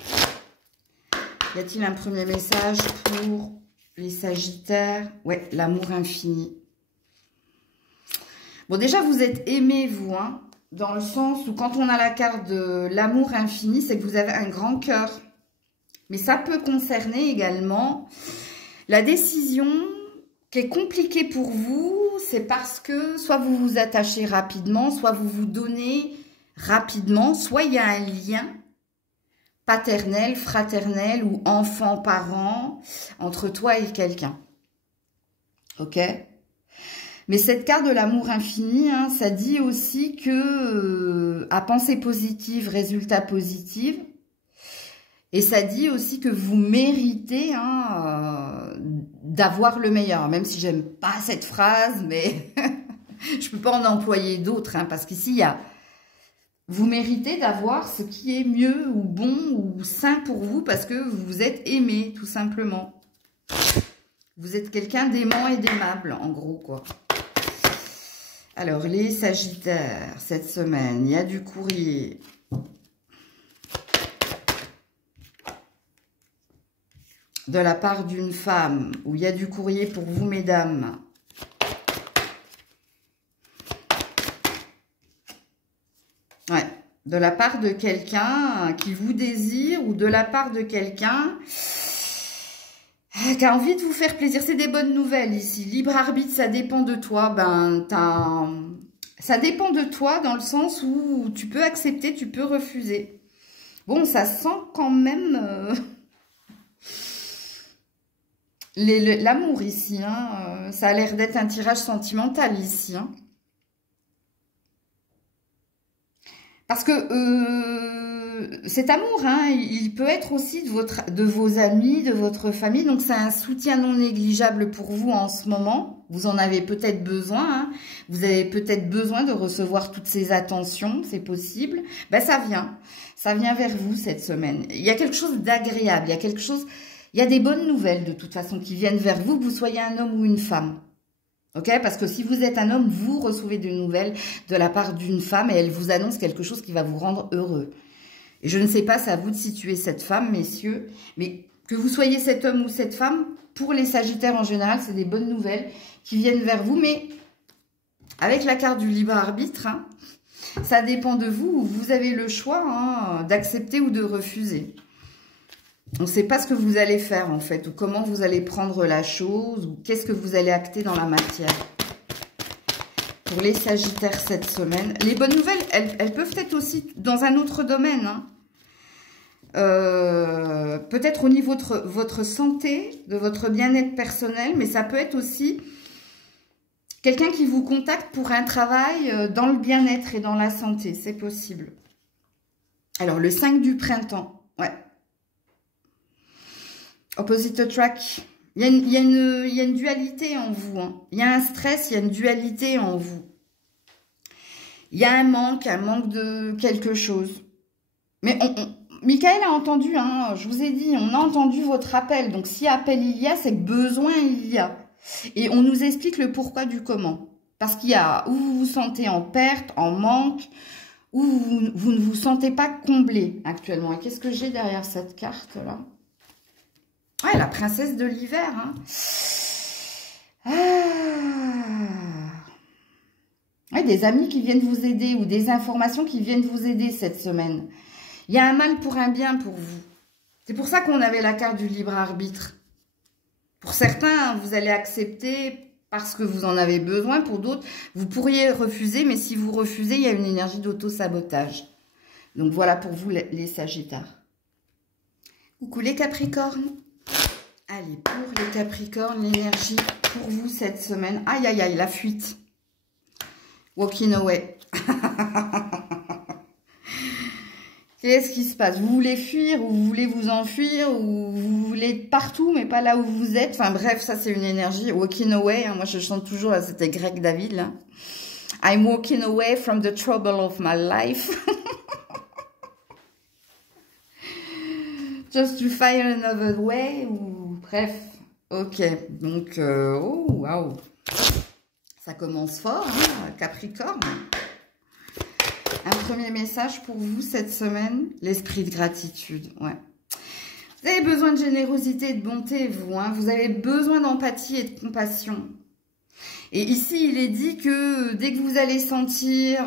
Y a-t-il un premier message pour les Sagittaires? Ouais, l'amour infini. Bon, déjà, vous êtes aimés, vous, hein, dans le sens où quand on a la carte de l'amour infini, c'est que vous avez un grand cœur. Mais ça peut concerner également la décision qui est compliquée pour vous. C'est parce que soit vous vous attachez rapidement, soit vous vous donnez rapidement, soit il y a un lien paternel, fraternel ou enfant-parent entre toi et quelqu'un. Ok? Mais cette carte de l'amour infini, hein, ça dit aussi que à pensée positive, résultat positif. Et ça dit aussi que vous méritez hein, d'avoir le meilleur. Même si j'aime pas cette phrase, mais je peux pas en employer d'autres. Hein, parce qu'ici, il y a... Vous méritez d'avoir ce qui est mieux ou bon ou sain pour vous parce que vous êtes aimé, tout simplement. Vous êtes quelqu'un d'aimant et d'aimable, en gros, quoi. Alors, les Sagittaires, cette semaine, il y a du courrier. De la part d'une femme, ou il y a du courrier pour vous, mesdames. Ouais, de la part de quelqu'un qui vous désire ou de la part de quelqu'un qui a envie de vous faire plaisir. C'est des bonnes nouvelles ici. Libre arbitre, ça dépend de toi. Ça dépend de toi dans le sens où tu peux accepter, tu peux refuser. Bon, ça sent quand même l'amour ici. Hein. Ça a l'air d'être un tirage sentimental ici. Hein. Parce que cet amour, hein, il peut être aussi de vos amis, de votre famille. Donc, c'est un soutien non négligeable pour vous en ce moment. Vous en avez peut-être besoin. Hein. Vous avez peut-être besoin de recevoir toutes ces attentions. C'est possible. Ben, ça vient. Ça vient vers vous cette semaine. Il y a quelque chose d'agréable. Il y a des bonnes nouvelles de toute façon qui viennent vers vous, que vous soyez un homme ou une femme. Ok, parce que si vous êtes un homme, vous recevez des nouvelles de la part d'une femme et elle vous annonce quelque chose qui va vous rendre heureux. Et je ne sais pas, c'est à vous de situer cette femme, messieurs, mais que vous soyez cet homme ou cette femme, pour les Sagittaires en général, c'est des bonnes nouvelles qui viennent vers vous, mais avec la carte du libre arbitre, hein, ça dépend de vous, vous avez le choix hein, d'accepter ou de refuser. On ne sait pas ce que vous allez faire, en fait, ou comment vous allez prendre la chose, ou qu'est-ce que vous allez acter dans la matière. Pour les Sagittaires cette semaine. Les bonnes nouvelles, elles peuvent être aussi dans un autre domaine. Hein. peut-être au niveau de votre santé, de votre bien-être personnel, mais ça peut être aussi quelqu'un qui vous contacte pour un travail dans le bien-être et dans la santé, c'est possible. Alors, le 5 du printemps, ouais. Opposite attract. Il y a une dualité en vous. Hein. Il y a un stress, il y a une dualité en vous. Il y a un manque de quelque chose. Mais Michael a entendu, hein, je vous ai dit, on a entendu votre appel. Donc, si appel il y a, c'est que besoin il y a. Et on nous explique le pourquoi du comment. Parce qu'il y a où vous vous sentez en perte, en manque, où vous ne vous sentez pas comblé actuellement. Et qu'est-ce que j'ai derrière cette carte-là? Ouais, la princesse de l'hiver. Hein. Ouais, des amis qui viennent vous aider ou des informations qui viennent vous aider cette semaine. Il y a un mal pour un bien pour vous. C'est pour ça qu'on avait la carte du libre arbitre. Pour certains, vous allez accepter parce que vous en avez besoin. Pour d'autres, vous pourriez refuser. Mais si vous refusez, il y a une énergie d'auto-sabotage. Donc voilà pour vous les Sagittaires. Coucou les Capricornes. Allez, pour les Capricornes, l'énergie pour vous cette semaine. Aïe, aïe, aïe, la fuite. Walking away. Qu'est-ce qui se passe? Vous voulez fuir ou vous voulez vous enfuir ou vous voulez être partout mais pas là où vous êtes? Enfin bref, ça c'est une énergie. Walking away, hein, moi je chante toujours, c'était Greg David. Là. I'm walking away from the trouble of my life. Just to find another way ou bref. Ok, donc oh waouh, ça commence fort, hein, Capricorne. Un premier message pour vous cette semaine, l'esprit de gratitude. Ouais. Vous avez besoin de générosité et de bonté, vous. Hein. Vous avez besoin d'empathie et de compassion. Et ici, il est dit que dès que vous allez sentir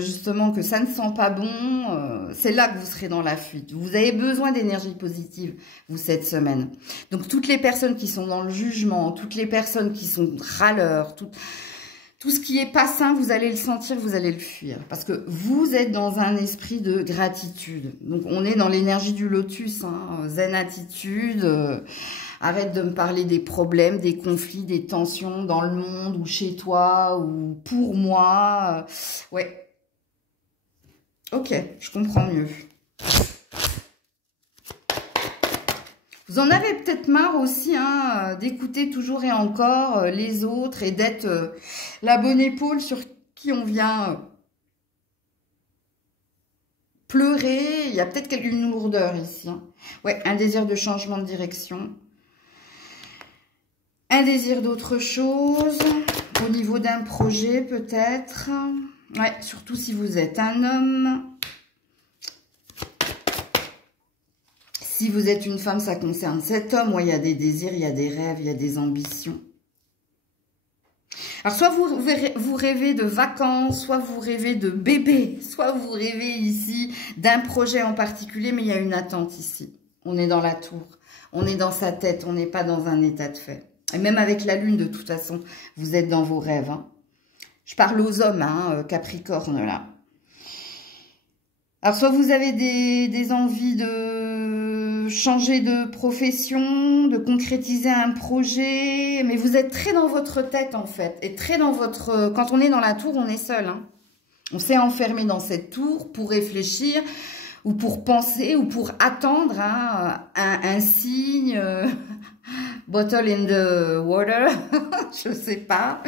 justement que ça ne sent pas bon, c'est là que vous serez dans la fuite. Vous avez besoin d'énergie positive, vous, cette semaine. Donc, toutes les personnes qui sont dans le jugement, toutes les personnes qui sont râleurs, tout ce qui est pas sain, vous allez le sentir, vous allez le fuir. Parce que vous êtes dans un esprit de gratitude. Donc, on est dans l'énergie du lotus, hein, zen attitude. Arrête de me parler des problèmes, des conflits, des tensions dans le monde, ou chez toi, ou pour moi. Ouais. Ok, je comprends mieux. Vous en avez peut-être marre aussi hein, d'écouter toujours et encore les autres et d'être la bonne épaule sur qui on vient pleurer. Il y a peut-être une lourdeur ici. Hein. Ouais, un désir de changement de direction. Un désir d'autre chose. Au niveau d'un projet peut-être. Ouais, surtout si vous êtes un homme. Si vous êtes une femme, ça concerne cet homme. Ouais, il y a des désirs, il y a des rêves, il y a des ambitions. Alors, soit vous rêvez de vacances, soit vous rêvez de bébé, soit vous rêvez ici d'un projet en particulier, mais il y a une attente ici. On est dans la tour, on est dans sa tête, on n'est pas dans un état de fait. Et même avec la lune, de toute façon, vous êtes dans vos rêves. Hein. Je parle aux hommes, hein, Capricorne, là. Alors, soit vous avez des envies de changer de profession, de concrétiser un projet, mais vous êtes très dans votre tête, en fait, et très dans votre... Quand on est dans la tour, on est seul. Hein. On s'est enfermé dans cette tour pour réfléchir, ou pour penser, ou pour attendre hein, un signe, bottle in the water, je sais pas...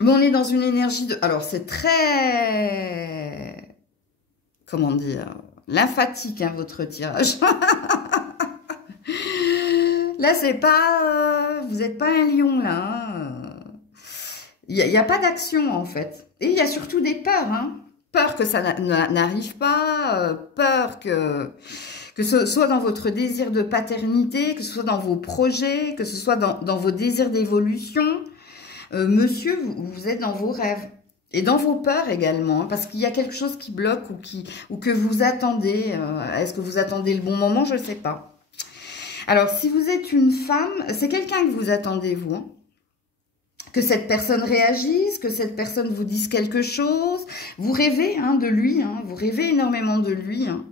Mais on est dans une énergie de... Alors, c'est très... Comment dire? Lymphatique, hein, votre tirage. Là, c'est pas... vous n'êtes pas un lion, là. Hein. Il n'y a pas d'action, en fait. Et il y a surtout des peurs. Hein. Peur que ça n'arrive pas. Peur que ce soit dans votre désir de paternité, que ce soit dans vos projets, que ce soit dans vos désirs d'évolution. Monsieur, vous êtes dans vos rêves et dans vos peurs également, hein, parce qu'il y a quelque chose qui bloque ou que vous attendez. Est-ce que vous attendez le bon moment? Je ne sais pas. Alors, si vous êtes une femme, c'est quelqu'un que vous attendez, vous. Hein. que cette personne réagisse, que cette personne vous dise quelque chose. Vous rêvez hein, de lui, hein, vous rêvez énormément de lui. Hein.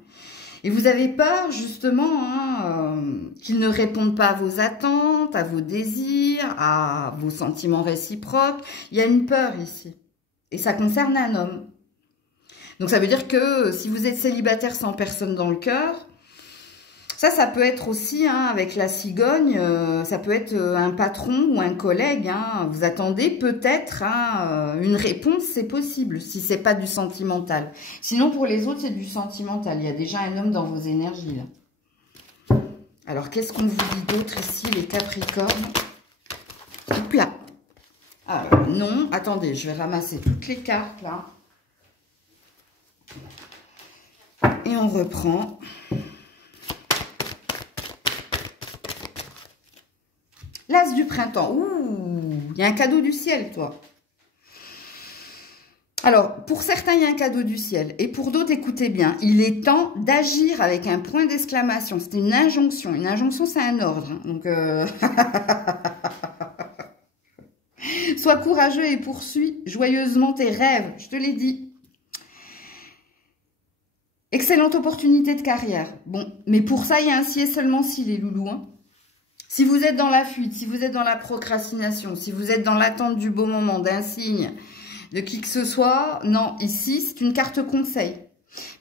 Et vous avez peur justement hein, qu'il ne réponde pas à vos attentes, à vos désirs, à vos sentiments réciproques. Il y a une peur ici. Et ça concerne un homme. Donc ça veut dire que si vous êtes célibataire sans personne dans le cœur, ça peut être aussi, hein, avec la cigogne, ça peut être un patron ou un collègue. Hein, vous attendez peut-être hein, une réponse, c'est possible, si c'est pas du sentimental. Sinon, pour les autres, c'est du sentimental. Il y a déjà un homme dans vos énergies, là. Alors, qu'est-ce qu'on vous dit d'autre ici, les Capricornes? Hop là. Alors, non, attendez, je vais ramasser toutes les cartes, là. Et on reprend. L'As du printemps. Ouh, il y a un cadeau du ciel, toi. Alors, pour certains, il y a un cadeau du ciel. Et pour d'autres, écoutez bien, il est temps d'agir avec un point d'exclamation. C'est une injonction. Une injonction, c'est un ordre. Donc, sois courageux et poursuis joyeusement tes rêves. Je te l'ai dit. Excellente opportunité de carrière. Bon, mais pour ça, il y a un si et seulement si, les loulous, hein. Si vous êtes dans la fuite, si vous êtes dans la procrastination, si vous êtes dans l'attente du beau moment, d'un signe, de qui que ce soit, non, ici, c'est une carte conseil.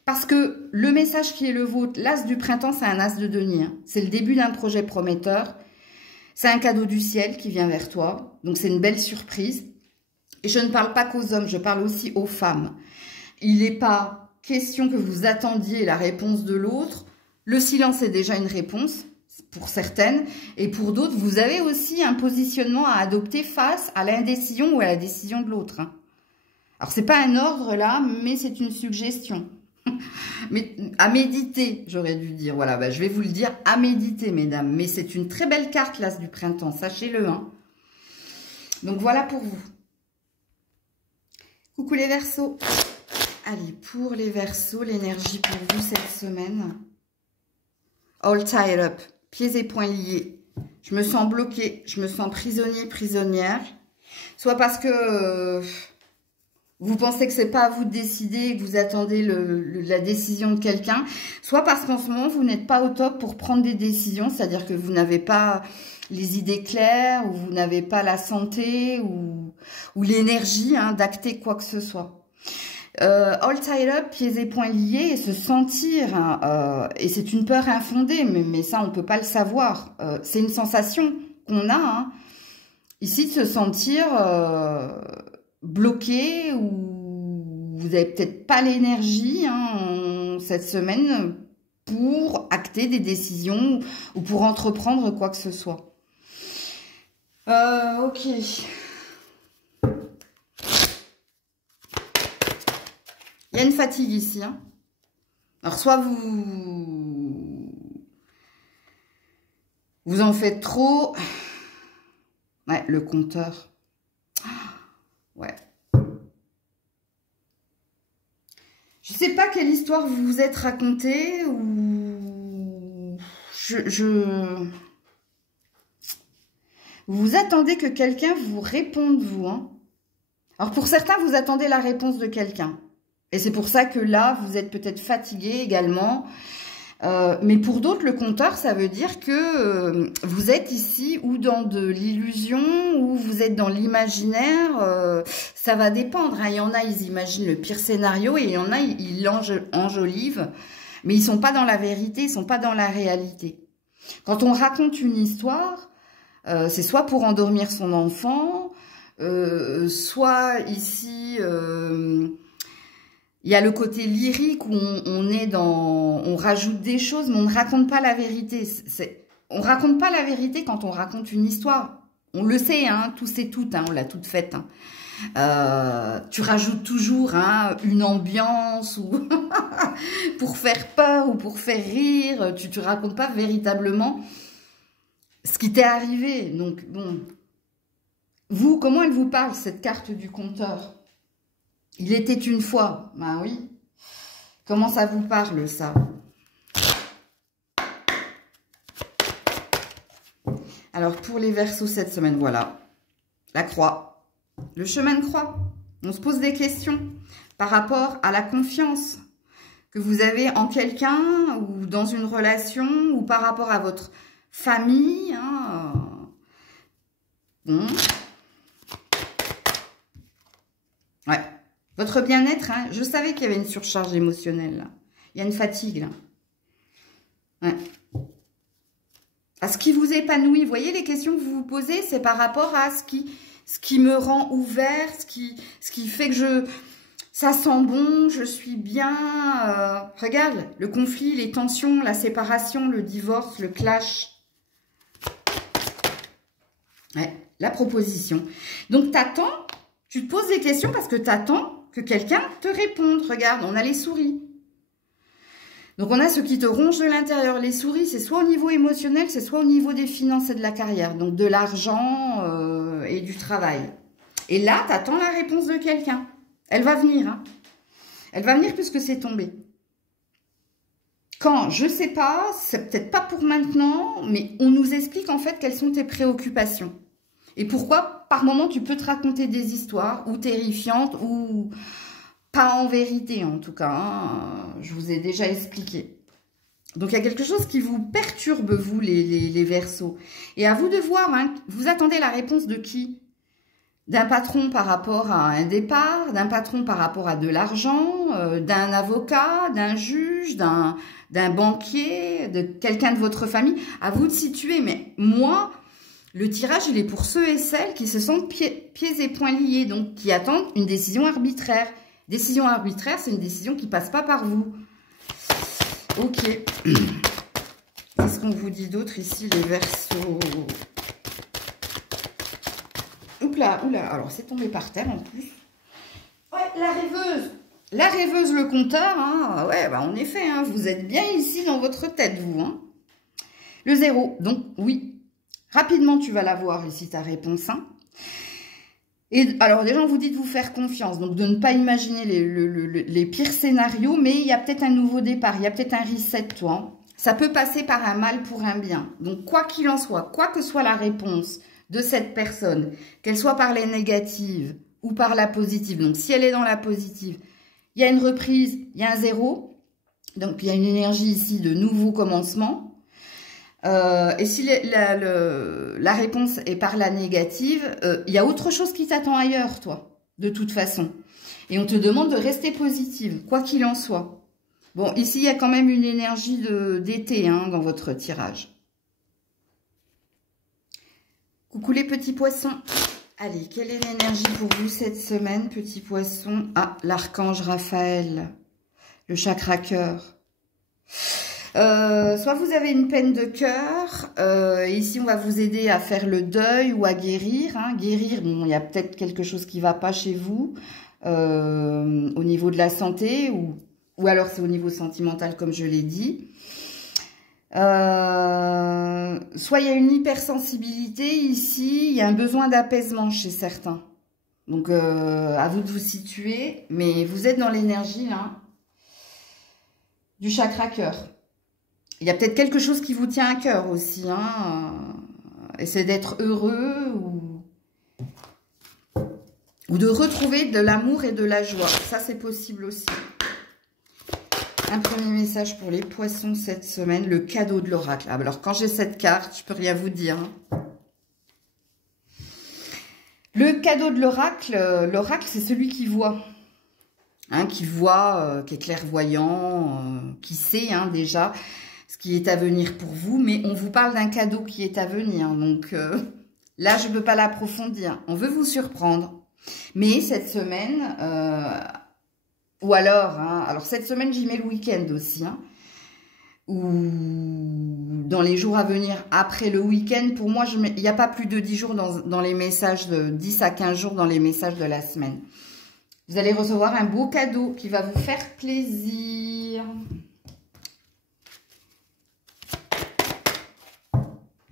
Parce que le message qui est le vôtre, l'As du printemps, c'est un As de denier. Hein. C'est le début d'un projet prometteur. C'est un cadeau du ciel qui vient vers toi. Donc, c'est une belle surprise. Et je ne parle pas qu'aux hommes, je parle aussi aux femmes. Il n'est pas question que vous attendiez la réponse de l'autre. Le silence est déjà une réponse. Pour certaines, et pour d'autres, vous avez aussi un positionnement à adopter face à l'indécision ou à la décision de l'autre. Hein. Alors, c'est pas un ordre là, mais c'est une suggestion. Mais à méditer, j'aurais dû dire. Voilà, bah, je vais vous le dire, à méditer, mesdames. Mais c'est une très belle carte, l'As du printemps, sachez-le. Hein. Donc, voilà pour vous. Coucou les Verseaux. Allez, pour les Verseaux, l'énergie pour vous cette semaine. All tied up. Pieds et poings liés. Je me sens bloquée, je me sens prisonnier, prisonnière. Soit parce que vous pensez que c'est pas à vous de décider, que vous attendez la décision de quelqu'un. Soit parce qu'en ce moment, vous n'êtes pas au top pour prendre des décisions. C'est-à-dire que vous n'avez pas les idées claires, ou vous n'avez pas la santé, ou l'énergie hein, d'acter quoi que ce soit. All tied up, pieds et poings liés, et se sentir, hein, et c'est une peur infondée, mais ça on peut pas le savoir, c'est une sensation qu'on a, hein, ici de se sentir bloqué, ou vous avez peut-être pas l'énergie hein, cette semaine pour acter des décisions, ou pour entreprendre quoi que ce soit. Ok. Il y a une fatigue ici. Hein. Alors, soit vous en faites trop. Ouais, le compteur. Ouais. Je sais pas quelle histoire vous vous êtes raconté ou... Vous attendez que quelqu'un vous réponde, vous. Hein. Alors, pour certains, vous attendez la réponse de quelqu'un. Et c'est pour ça que là, vous êtes peut-être fatigué également. Mais pour d'autres, le compteur, ça veut dire que vous êtes ici ou dans de l'illusion, ou vous êtes dans l'imaginaire. Ça va dépendre. Hein. Il y en a, ils imaginent le pire scénario, et il y en a, ils l'enjolivent. Mais ils ne sont pas dans la vérité, ils ne sont pas dans la réalité. Quand on raconte une histoire, c'est soit pour endormir son enfant, soit ici... il y a le côté lyrique où on rajoute des choses, mais on ne raconte pas la vérité. On raconte pas la vérité quand on raconte une histoire. On le sait, hein, tous et toutes, hein, on l'a toute faite. Hein. Tu rajoutes toujours hein, une ambiance ou pour faire peur ou pour faire rire. Tu racontes pas véritablement ce qui t'est arrivé. Donc, bon. Vous, comment elle vous parle, cette carte du compteur ? Il était une fois. Ben oui. Comment ça vous parle, ça? Alors, pour les Verseaux cette semaine, voilà. La croix. Le chemin de croix. On se pose des questions par rapport à la confiance que vous avez en quelqu'un ou dans une relation ou par rapport à votre famille. Hein. Bon. Ouais. Votre bien-être, hein, je savais qu'il y avait une surcharge émotionnelle. Là. Il y a une fatigue. Là. Ouais. À ce qui vous épanouit. Vous voyez, les questions que vous vous posez, c'est par rapport à ce qui me rend ouvert, ce qui fait que ça sent bon, je suis bien. Regarde, le conflit, les tensions, la séparation, le divorce, le clash. Ouais, la proposition. Donc, t'attends, tu te poses des questions parce que t'attends que quelqu'un te réponde. Regarde, on a les souris. Donc, on a ce qui te ronge de l'intérieur. Les souris, c'est soit au niveau émotionnel, c'est soit au niveau des finances et de la carrière. Donc, de l'argent et du travail. Et là, tu attends la réponse de quelqu'un. Elle va venir. Hein. Elle va venir puisque c'est tombé. Quand, je sais pas, c'est peut-être pas pour maintenant, mais on nous explique en fait quelles sont tes préoccupations. Et pourquoi, par moment, tu peux te raconter des histoires ou terrifiantes ou... Pas en vérité, en tout cas. Hein. Je vous ai déjà expliqué. Donc, il y a quelque chose qui vous perturbe, vous, les Verseaux. Et à vous de voir, hein, vous attendez la réponse de qui? D'un patron par rapport à un départ, d'un patron par rapport à de l'argent, d'un avocat, d'un juge, d'un banquier, de quelqu'un de votre famille. À vous de situer. Mais moi, le tirage, il est pour ceux et celles qui se sentent pieds et poings liés, donc qui attendent une décision arbitraire. Décision arbitraire, c'est une décision qui ne passe pas par vous. Ok. Qu'est-ce qu'on vous dit d'autre ici, les Verseaux? Oula, oula. Alors, c'est tombé par terre en plus. Ouais, la rêveuse. La rêveuse, le compteur. Hein. Ouais, bah, en effet, hein, vous êtes bien ici dans votre tête, vous. Hein. Le 0. Donc, oui. Rapidement, tu vas l'avoir ici, ta réponse. Hein. Et alors déjà, on vous dit de vous faire confiance, donc de ne pas imaginer les pires scénarios, mais il y a peut-être un nouveau départ, il y a peut-être un reset, toi. Hein. Ça peut passer par un mal pour un bien. Donc quoi qu'il en soit, quoi que soit la réponse de cette personne, qu'elle soit par les négatives ou par la positive, donc si elle est dans la positive, il y a une reprise, il y a un 0, donc il y a une énergie ici de nouveau commencement. Et si la réponse est par la négative, il y a autre chose qui t'attend ailleurs, toi, de toute façon. Et on te demande de rester positive, quoi qu'il en soit. Bon, ici, il y a quand même une énergie d'été hein, dans votre tirage. Coucou les petits poissons. Allez, quelle est l'énergie pour vous cette semaine, petits poissons? Ah, l'archange Raphaël, le chakra cœur. Soit vous avez une peine de cœur, ici on va vous aider à faire le deuil ou à guérir. Hein. Guérir, bon, il y a peut-être quelque chose qui ne va pas chez vous au niveau de la santé ou alors c'est au niveau sentimental comme je l'ai dit. Soit il y a une hypersensibilité ici, il y a un besoin d'apaisement chez certains. Donc à vous de vous situer, mais vous êtes dans l'énergie là du chakra cœur. Il y a peut-être quelque chose qui vous tient à cœur aussi. Hein. Essayez d'être heureux ou de retrouver de l'amour et de la joie. Ça, c'est possible aussi. Un premier message pour les poissons cette semaine, le cadeau de l'oracle. Alors, quand j'ai cette carte, je peux rien vous dire. Hein. Le cadeau de l'oracle, c'est celui qui voit. Hein, qui voit, qui est clairvoyant, qui sait hein, déjà ce qui est à venir pour vous, mais on vous parle d'un cadeau qui est à venir, donc là, je ne peux pas l'approfondir. On veut vous surprendre, mais cette semaine, ou alors, hein, alors cette semaine, j'y mets le week-end aussi, hein, ou dans les jours à venir après le week-end, pour moi, il n'y a pas plus de 10 jours dans les messages, de 10 à 15 jours dans les messages de la semaine. Vous allez recevoir un beau cadeau qui va vous faire plaisir.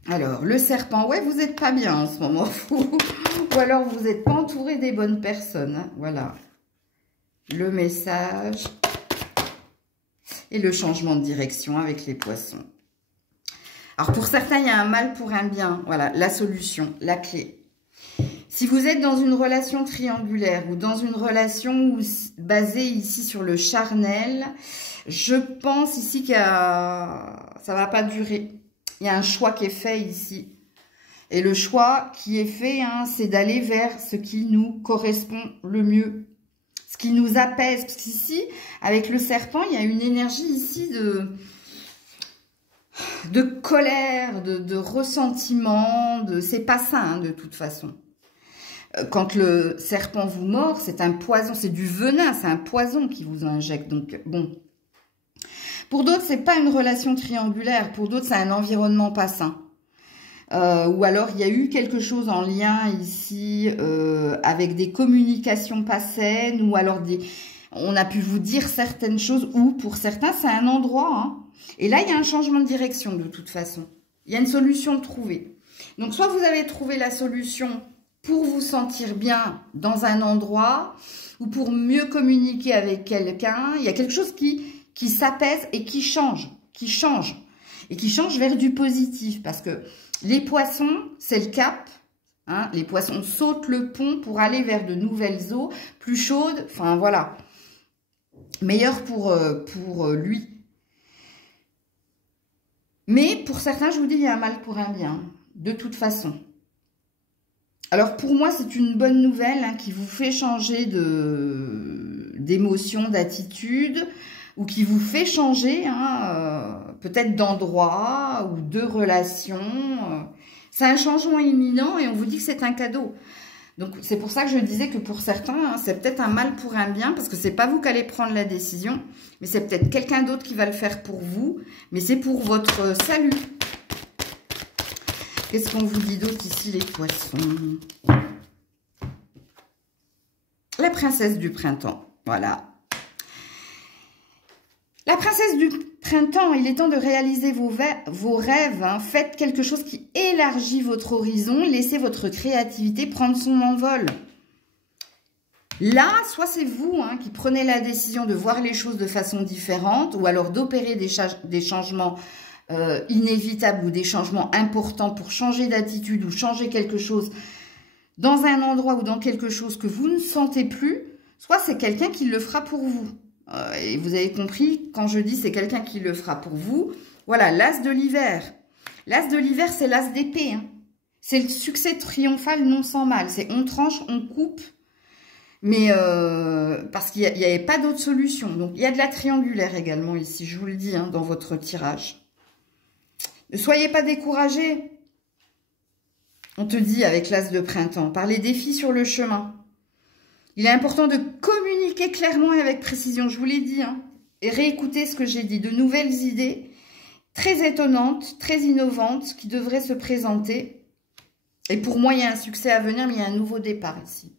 Alors, le serpent, ouais, vous n'êtes pas bien en ce moment, vous. Ou alors, vous n'êtes pas entouré des bonnes personnes. Hein. Voilà. Le message. Et le changement de direction avec les poissons. Alors, pour certains, il y a un mal pour un bien. Voilà, la solution, la clé. Si vous êtes dans une relation triangulaire ou dans une relation basée ici sur le charnel, je pense ici que ça va pas durer. Il y a un choix qui est fait ici. Et le choix qui est fait, hein, c'est d'aller vers ce qui nous correspond le mieux. Ce qui nous apaise. Parce qu'ici, avec le serpent, il y a une énergie ici de colère, de ressentiment. C'est pas ça, hein, de toute façon. Quand le serpent vous mord, c'est un poison, c'est du venin, c'est un poison qui vous injecte. Donc, bon. Pour d'autres, c'est pas une relation triangulaire. Pour d'autres, c'est un environnement pas sain. Ou alors, il y a eu quelque chose en lien ici avec des communications pas saines. Ou alors, on a pu vous dire certaines choses. Ou pour certains, c'est un endroit. Hein. Et là, il y a un changement de direction de toute façon. Il y a une solution trouvée. Donc, soit vous avez trouvé la solution pour vous sentir bien dans un endroit ou pour mieux communiquer avec quelqu'un. Il y a quelque chose qui s'apaise et qui change. Et qui change vers du positif. Parce que les poissons, c'est le cap. Hein, les poissons sautent le pont pour aller vers de nouvelles eaux, plus chaudes. Enfin, voilà. Meilleur pour lui. Mais pour certains, je vous dis, il y a un mal pour un bien. De toute façon. Alors, pour moi, c'est une bonne nouvelle hein, qui vous fait changer d'émotion, d'attitude, ou qui vous fait changer hein, peut-être d'endroit ou de relation. C'est un changement imminent et on vous dit que c'est un cadeau. Donc, c'est pour ça que je disais que pour certains, hein, c'est peut-être un mal pour un bien, parce que c'est pas vous qui allez prendre la décision, mais c'est peut-être quelqu'un d'autre qui va le faire pour vous, mais c'est pour votre salut. Qu'est-ce qu'on vous dit d'autre ici, les poissons? La princesse du printemps, voilà. La princesse du printemps, il est temps de réaliser vos rêves. Hein. Faites quelque chose qui élargit votre horizon. Laissez votre créativité prendre son envol. Là, soit c'est vous hein, qui prenez la décision de voir les choses de façon différente ou alors d'opérer des changements inévitables ou des changements importants pour changer d'attitude ou changer quelque chose dans un endroit ou dans quelque chose que vous ne sentez plus, soit c'est quelqu'un qui le fera pour vous. Et vous avez compris, quand je dis c'est quelqu'un qui le fera pour vous, voilà, l'as de l'hiver. L'as de l'hiver, c'est l'as d'épée. Hein. C'est le succès triomphal non sans mal. C'est on tranche, on coupe, mais parce qu'il n'y avait pas d'autre solution. Donc, il y a de la triangulaire également ici, je vous le dis, hein, dans votre tirage. Ne soyez pas découragés. On te dit avec l'as de printemps, par les défis sur le chemin. Il est important de communiquer clairement et avec précision, je vous l'ai dit, hein, et réécouter ce que j'ai dit. De nouvelles idées très étonnantes, très innovantes qui devraient se présenter. Et pour moi, il y a un succès à venir, mais il y a un nouveau départ ici.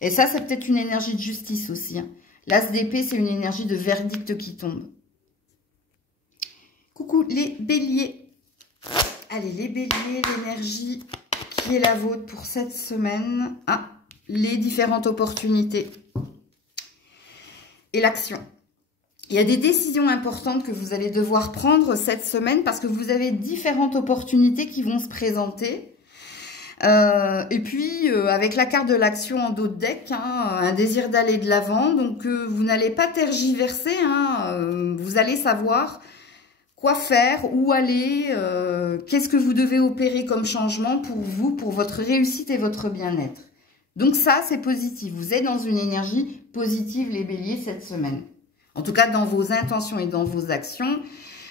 Et ça, c'est peut-être une énergie de justice aussi. Hein. L'as d'épée, c'est une énergie de verdict qui tombe. Coucou les béliers. Allez, les béliers, l'énergie qui est la vôtre pour cette semaine. Ah, les différentes opportunités. Et l'action. Il y a des décisions importantes que vous allez devoir prendre cette semaine parce que vous avez différentes opportunités qui vont se présenter. Et puis, avec la carte de l'action en dos de deck, hein, un désir d'aller de l'avant. Donc, vous n'allez pas tergiverser. Hein, vous allez savoir quoi faire, où aller, qu'est-ce que vous devez opérer comme changement pour vous, pour votre réussite et votre bien-être. Donc ça, c'est positif. Vous êtes dans une énergie positive, les béliers, cette semaine. En tout cas, dans vos intentions et dans vos actions,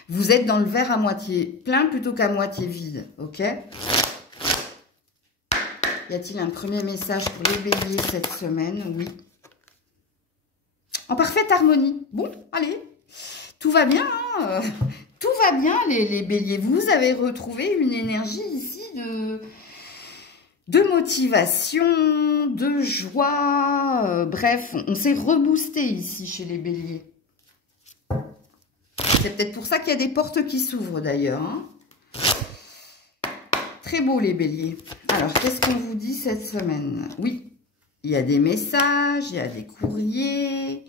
vous êtes dans le verre à moitié plein plutôt qu'à moitié vide. Ok ? Y a-t-il un premier message pour les béliers cette semaine? Oui. En parfaite harmonie. Bon, allez. Tout va bien, hein, tout va bien, les béliers. Vous avez retrouvé une énergie ici de motivation, de joie. Bref, on s'est reboosté ici chez les béliers. C'est peut-être pour ça qu'il y a des portes qui s'ouvrent d'ailleurs. Hein. Très beau les béliers. Alors, qu'est-ce qu'on vous dit cette semaine? Oui, il y a des messages, il y a des courriers...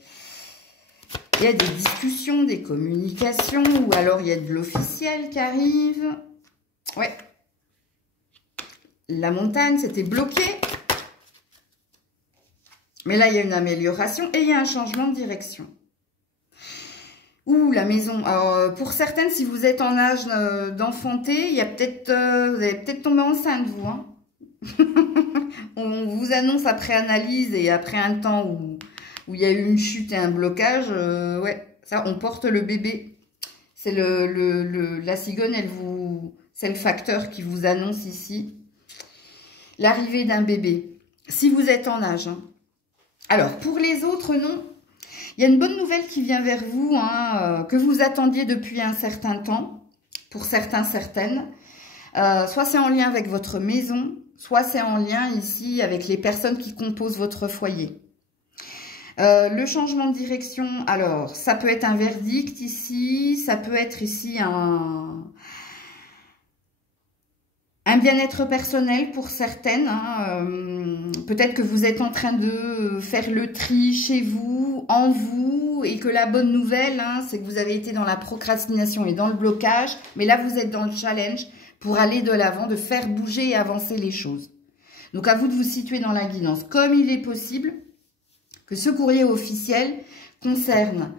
Il y a des discussions, des communications, ou alors il y a de l'officiel qui arrive. Ouais. La montagne, c'était bloqué. Mais là, il y a une amélioration et il y a un changement de direction. Ouh, la maison. Alors, pour certaines, si vous êtes en âge d'enfanter, il y a peut-être, vous allez peut-être tomber enceinte, vous. Hein. On vous annonce après analyse et après un temps où il y a eu une chute et un blocage. Ouais, ça, on porte le bébé. C'est la cigogne, c'est le facteur qui vous annonce ici l'arrivée d'un bébé. Si vous êtes en âge. Hein. Alors, pour les autres, non. Il y a une bonne nouvelle qui vient vers vous, hein, que vous attendiez depuis un certain temps, pour certains, certaines. Soit c'est en lien avec votre maison, soit c'est en lien ici avec les personnes qui composent votre foyer. Le changement de direction, alors, ça peut être un verdict ici, ça peut être ici un bien-être personnel pour certaines. Hein, peut-être que vous êtes en train de faire le tri chez vous, en vous, et que la bonne nouvelle, hein, c'est que vous avez été dans la procrastination et dans le blocage, mais là, vous êtes dans le challenge pour aller de l'avant, de faire bouger et avancer les choses. Donc, à vous de vous situer dans la guidance. Comme il est possible que ce courrier officiel concerne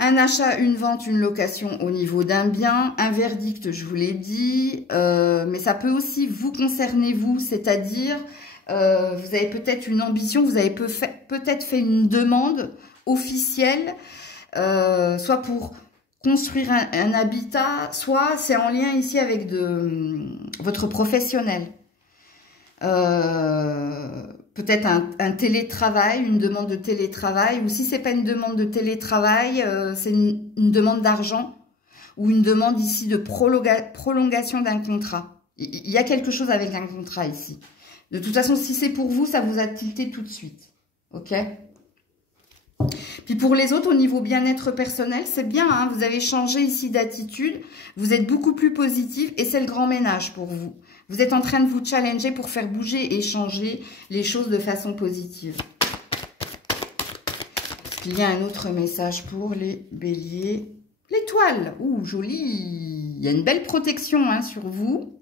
un achat, une vente, une location au niveau d'un bien, un verdict, je vous l'ai dit, mais ça peut aussi vous concerner, vous, c'est-à-dire, vous avez peut-être une ambition, vous avez peut-être fait une demande officielle, soit pour construire un habitat, soit c'est en lien ici avec votre professionnel. Peut-être un télétravail, une demande de télétravail, ou si c'est pas une demande de télétravail, c'est une demande d'argent ou une demande ici de prolongation d'un contrat. Il y a quelque chose avec un contrat ici. De toute façon, si c'est pour vous, ça vous a tilté tout de suite. Ok? Puis pour les autres, au niveau bien-être personnel, c'est bien, hein, vous avez changé ici d'attitude, vous êtes beaucoup plus positif et c'est le grand ménage pour vous. Vous êtes en train de vous challenger pour faire bouger et changer les choses de façon positive. Il y a un autre message pour les béliers. L'étoile, ouh, joli. Il y a une belle protection hein, sur vous.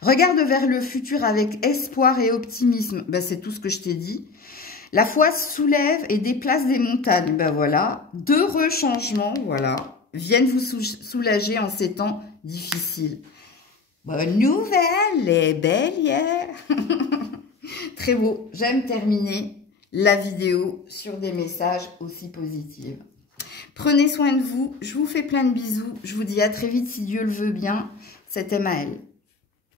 Regarde vers le futur avec espoir et optimisme. Ben, c'est tout ce que je t'ai dit. La foi soulève et déplace des montagnes. Ben voilà. D'heureux changements, voilà, viennent vous soulager en ces temps difficiles. Bonne nouvelle, les béliers. Très beau. J'aime terminer la vidéo sur des messages aussi positifs. Prenez soin de vous. Je vous fais plein de bisous. Je vous dis à très vite si Dieu le veut bien. C'était Maëlle.